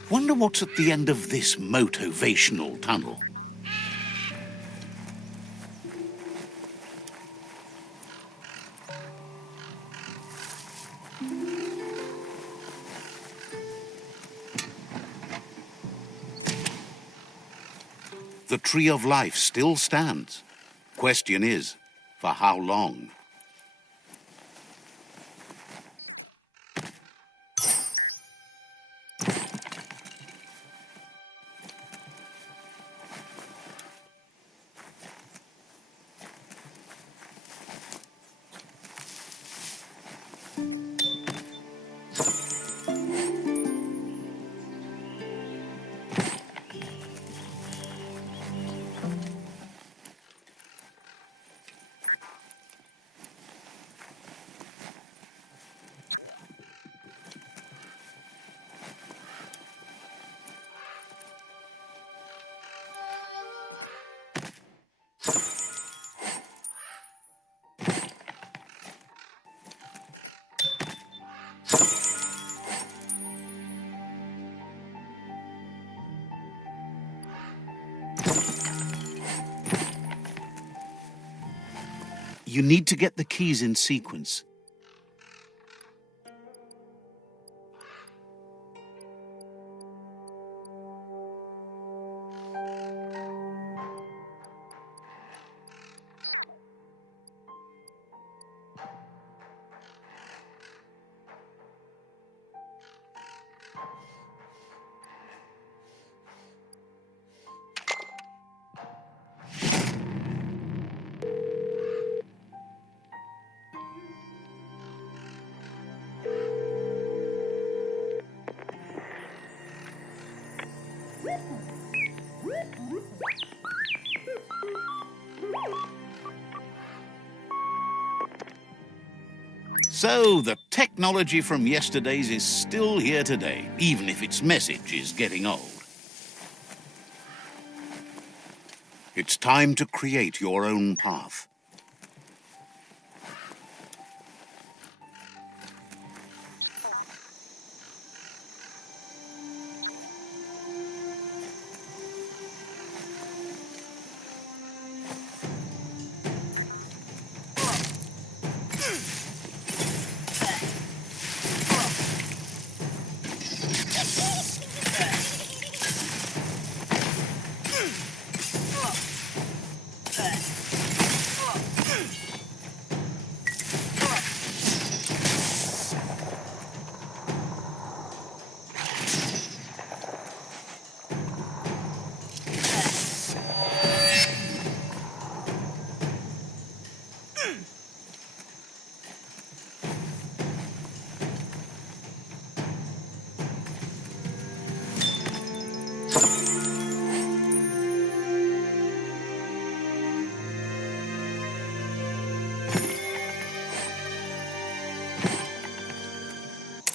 Wonder what's at the end of this motivational tunnel. The tree of life still stands. Question is, for how long? You need to get the keys in sequence. So, the technology from yesterday's is still here today, even if its message is getting old. It's time to create your own path.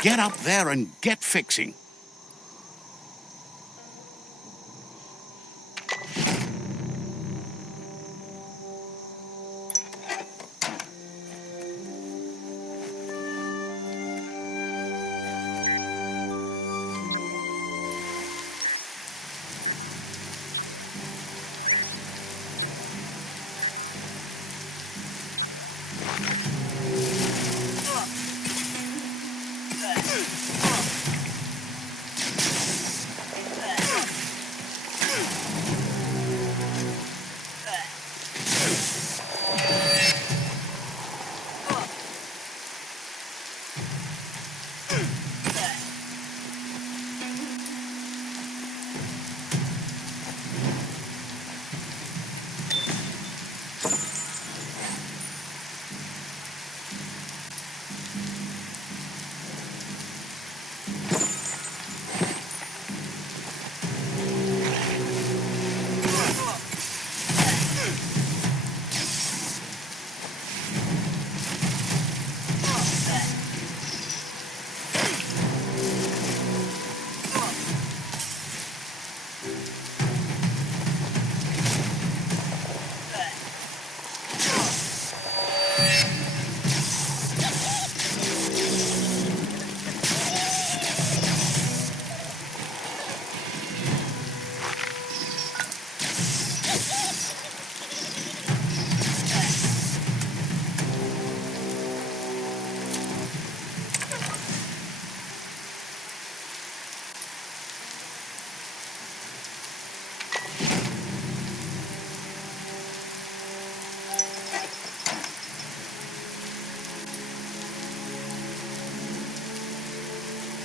Get up there and get fixing.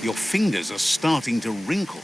Your fingers are starting to wrinkle.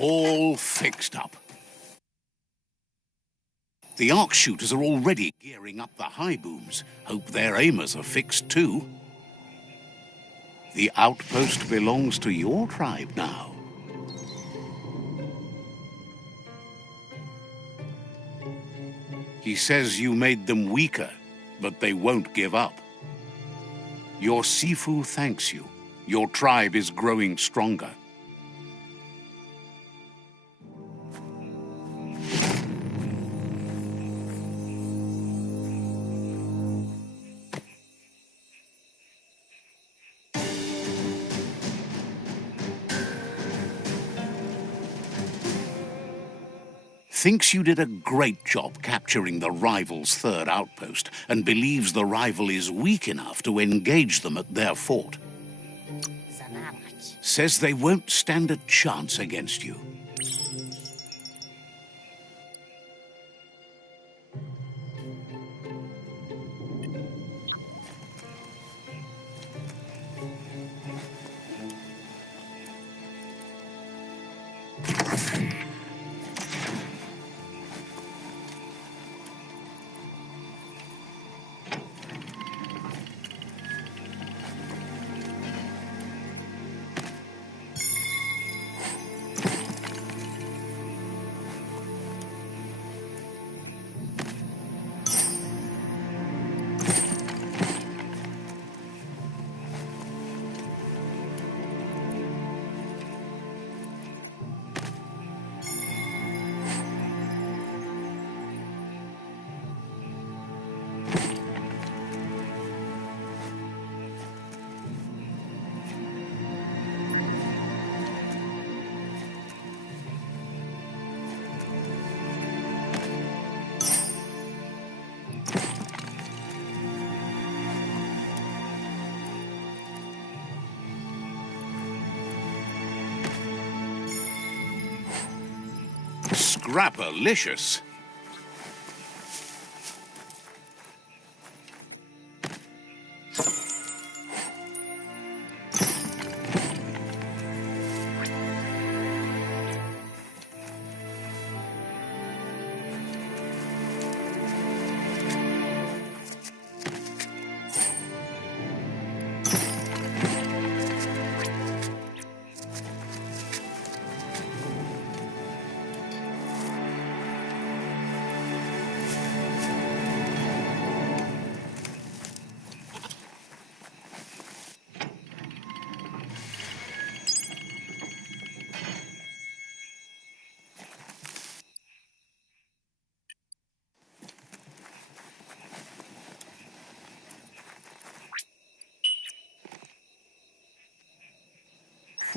All fixed up. The arc shooters are already gearing up the high booms. Hope their aimers are fixed too. The outpost belongs to your tribe now. He says you made them weaker, but they won't give up. Your Sifu thanks you. Your tribe is growing stronger. Thinks you did a great job capturing the rival's third outpost and believes the rival is weak enough to engage them at their fort. Says they won't stand a chance against you. Scrapalicious.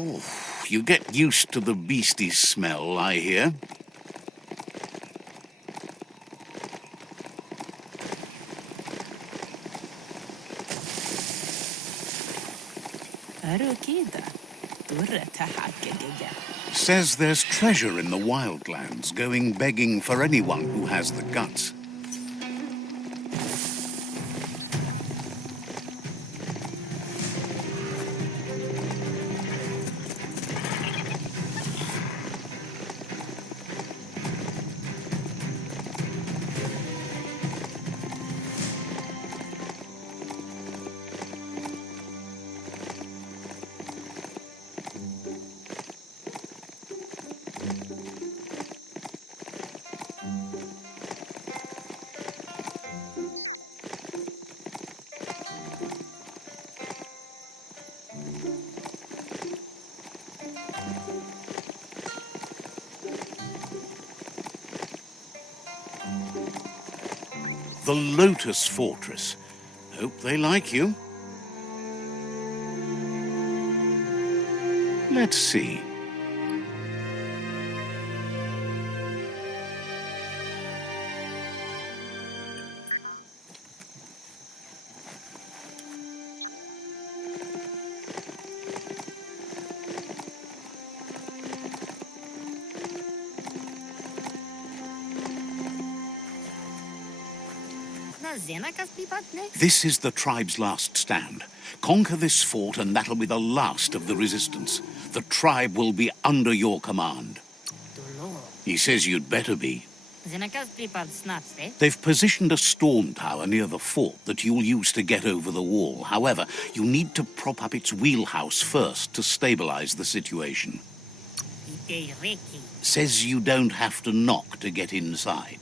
Oh, you get used to the beastly smell, I hear. Says there's treasure in the wildlands, going begging for anyone who has the guts. The Lotus Fortress. Hope they like you. Let's see. This is the tribe's last stand. Conquer this fort and that'll be the last of the resistance. The tribe will be under your command. He says you'd better be. They've positioned a storm tower near the fort that you'll use to get over the wall. However, you need to prop up its wheelhouse first to stabilize the situation. Says you don't have to knock to get inside.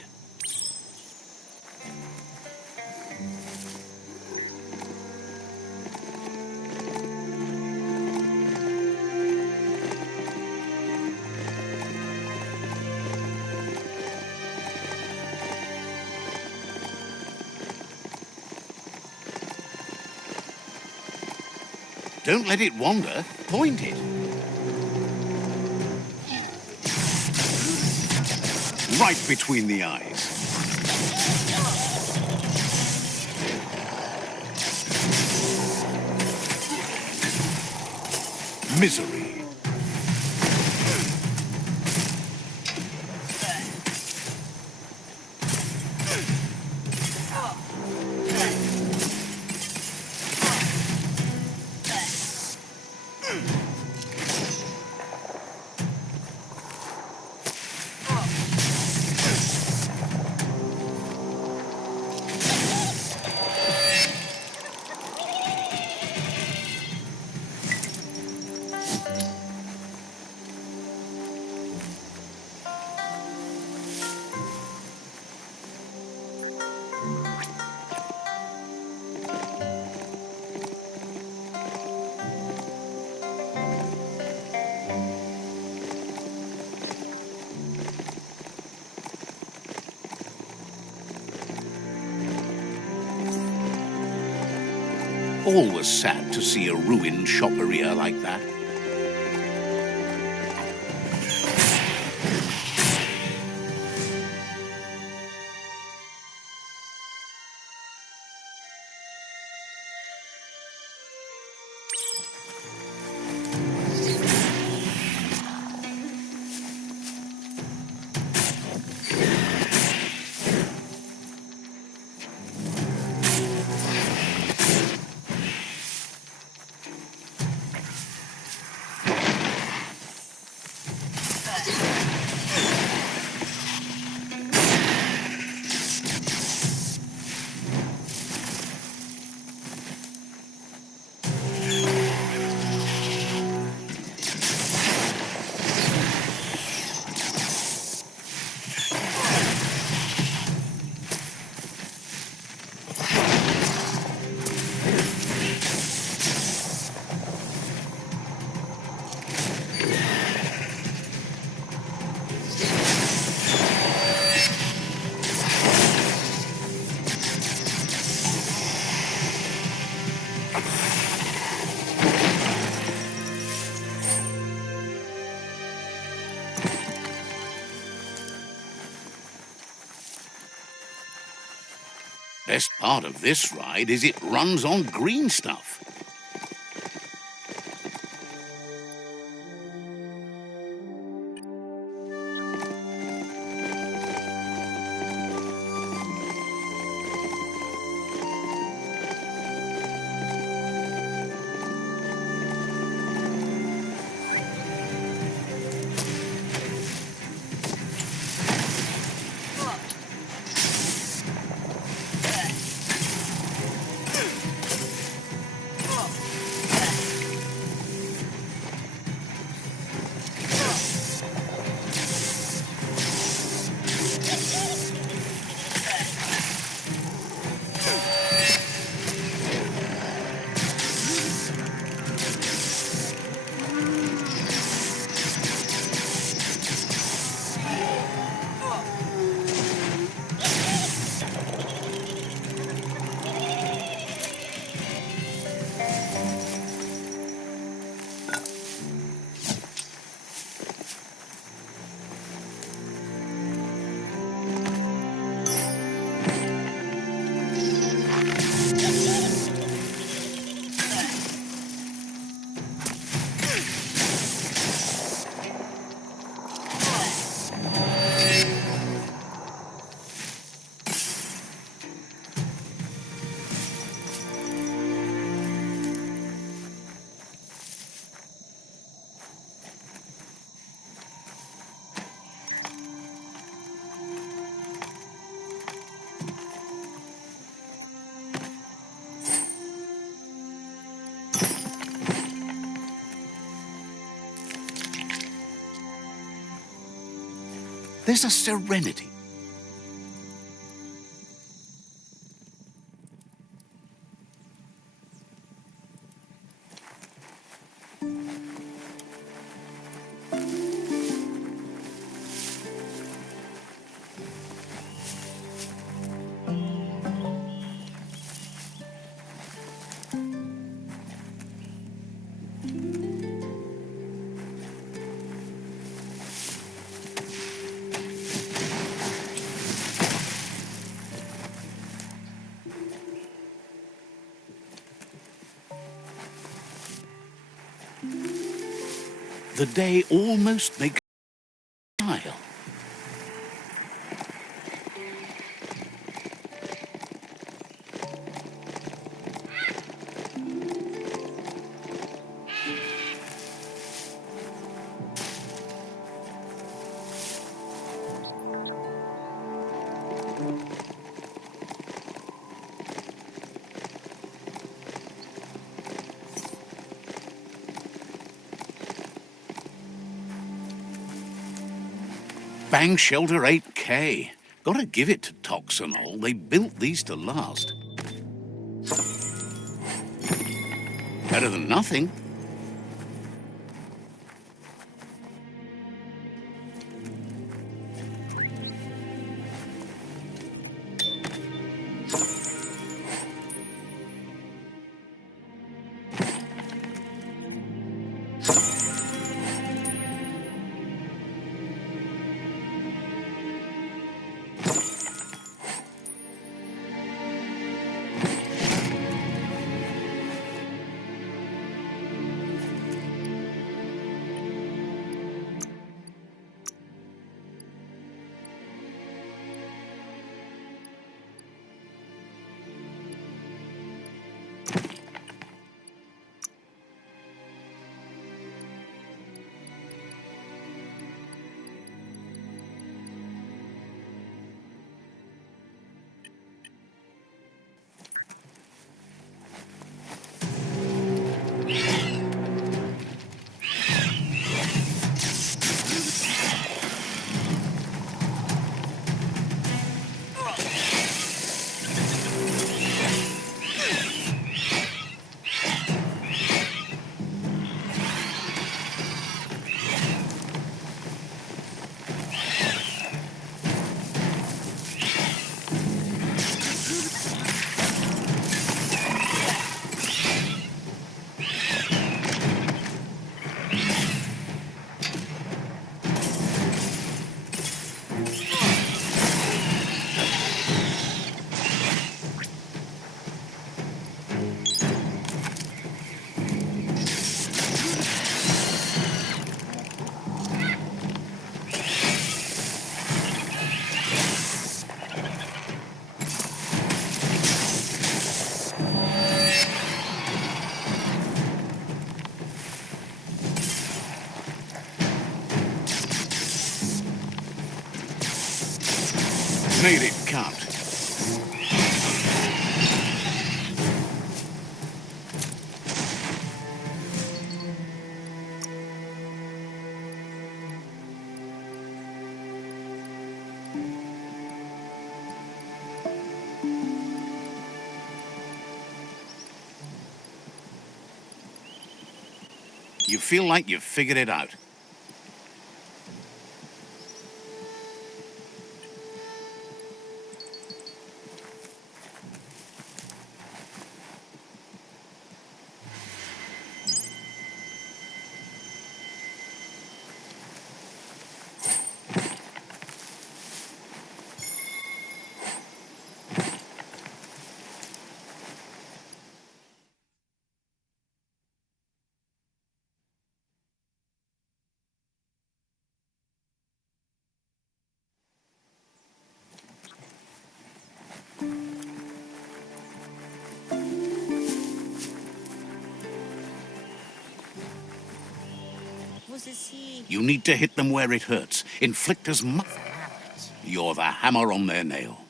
Don't let it wander. Point it. Right between the eyes. Misery. Always sad to see a ruined shopperia like that. Best part of this ride is it runs on green stuff. There's a serenity. The day almost makes you smile. Bang Shelter 8K. Gotta give it to Toxanol. They built these to last. Better than nothing. Made it count. You feel like you've figured it out. You need to hit them where it hurts. Inflict as much. You're the hammer on their nail.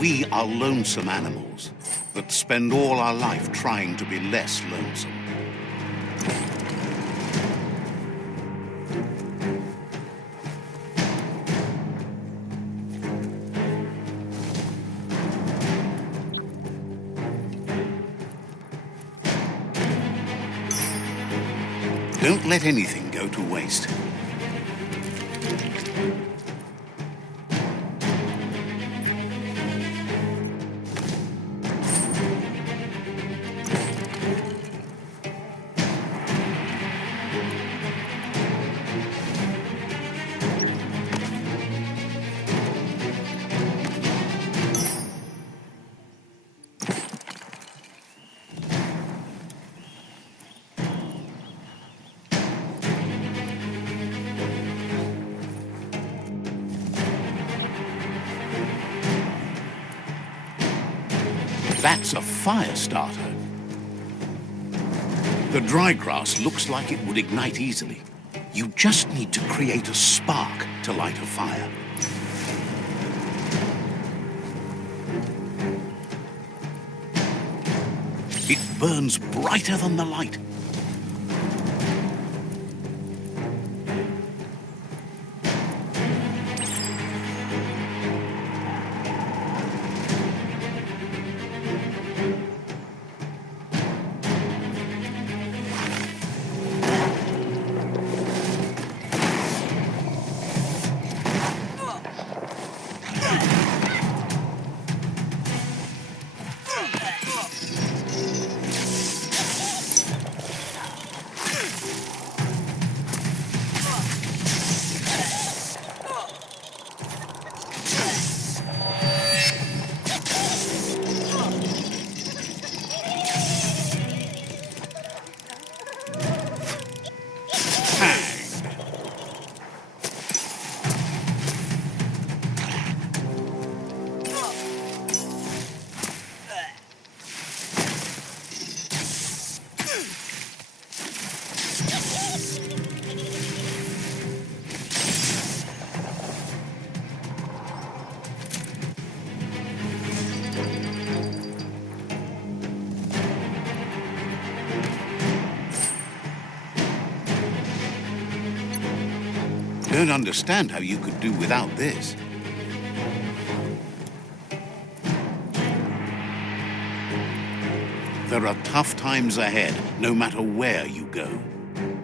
We are lonesome animals that spend all our life trying to be less lonesome. Don't let anything go to waste. That's a fire starter. The dry grass looks like it would ignite easily. You just need to create a spark to light a fire. It burns brighter than the light. Don't understand how you could do without this. There are tough times ahead, no matter where you go.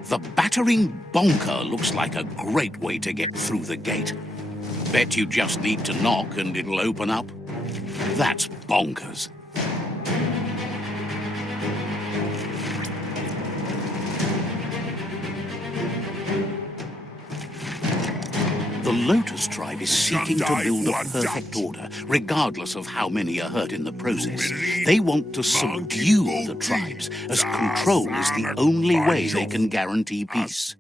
The battering bonker looks like a great way to get through the gate. Bet you just need to knock and it'll open up. That's bonkers. The Lotus tribe is seeking to build a perfect order, regardless of how many are hurt in the process. They want to subdue the tribes, as control is the only way they can guarantee peace.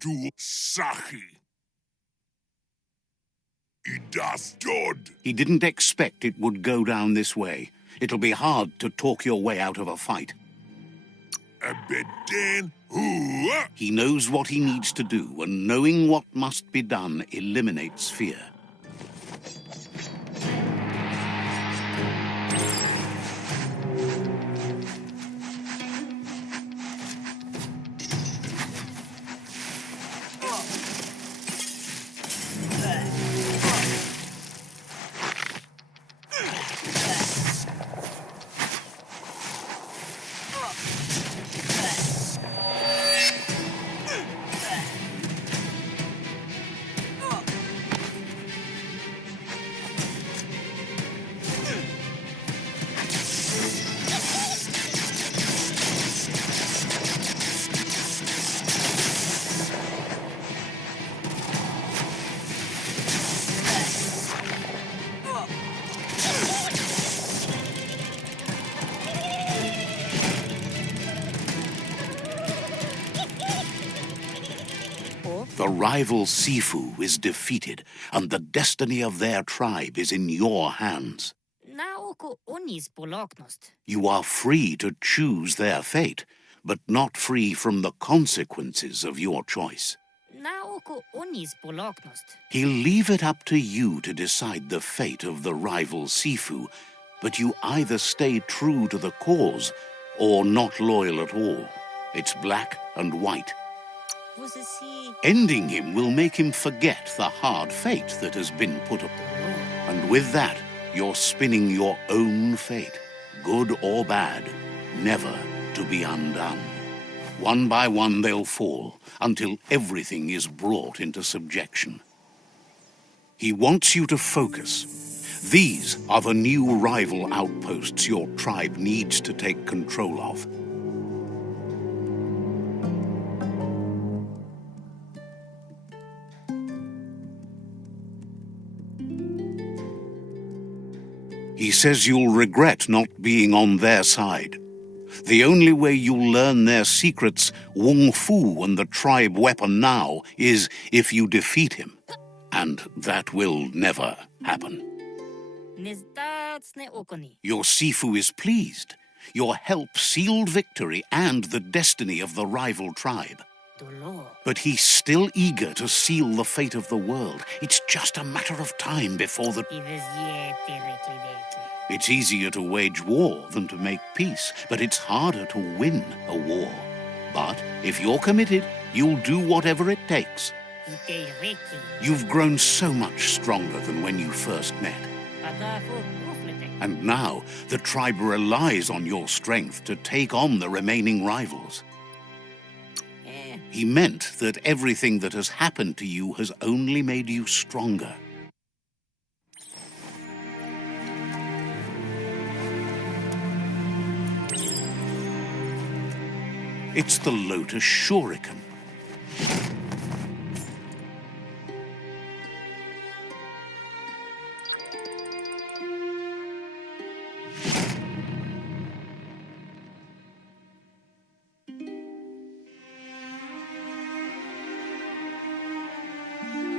He didn't expect it would go down this way. It'll be hard to talk your way out of a fight. He knows what he needs to do, and knowing what must be done eliminates fear. rival Sifu is defeated, and the destiny of their tribe is in your hands. Naoko onis poloknost. You are free to choose their fate, but not free from the consequences of your choice. Naoko onis poloknost. He'll leave it up to you to decide the fate of the rival Sifu, but you either stay true to the cause or not loyal at all. It's black and white. Você se... Ending him will make him forget the hard fate that has been put upon him. And with that, you're spinning your own fate, good or bad, never to be undone. One by one they'll fall, until everything is brought into subjection. He wants you to focus. These are the new rival outposts your tribe needs to take control of. He says you'll regret not being on their side. The only way you'll learn their secrets, Wung Fu and the tribe weapon now, is if you defeat him. And that will never happen. Nezdacne okoni. Your Sifu is pleased. Your help sealed victory and the destiny of the rival tribe. Dolor. But he's still eager to seal the fate of the world. It's just a matter of time before the... It's easier to wage war than to make peace, but it's harder to win a war. But if you're committed, you'll do whatever it takes. You've grown so much stronger than when you first met. And now, the tribe relies on your strength to take on the remaining rivals. He meant that everything that has happened to you has only made you stronger. It's the Lotus Shuriken.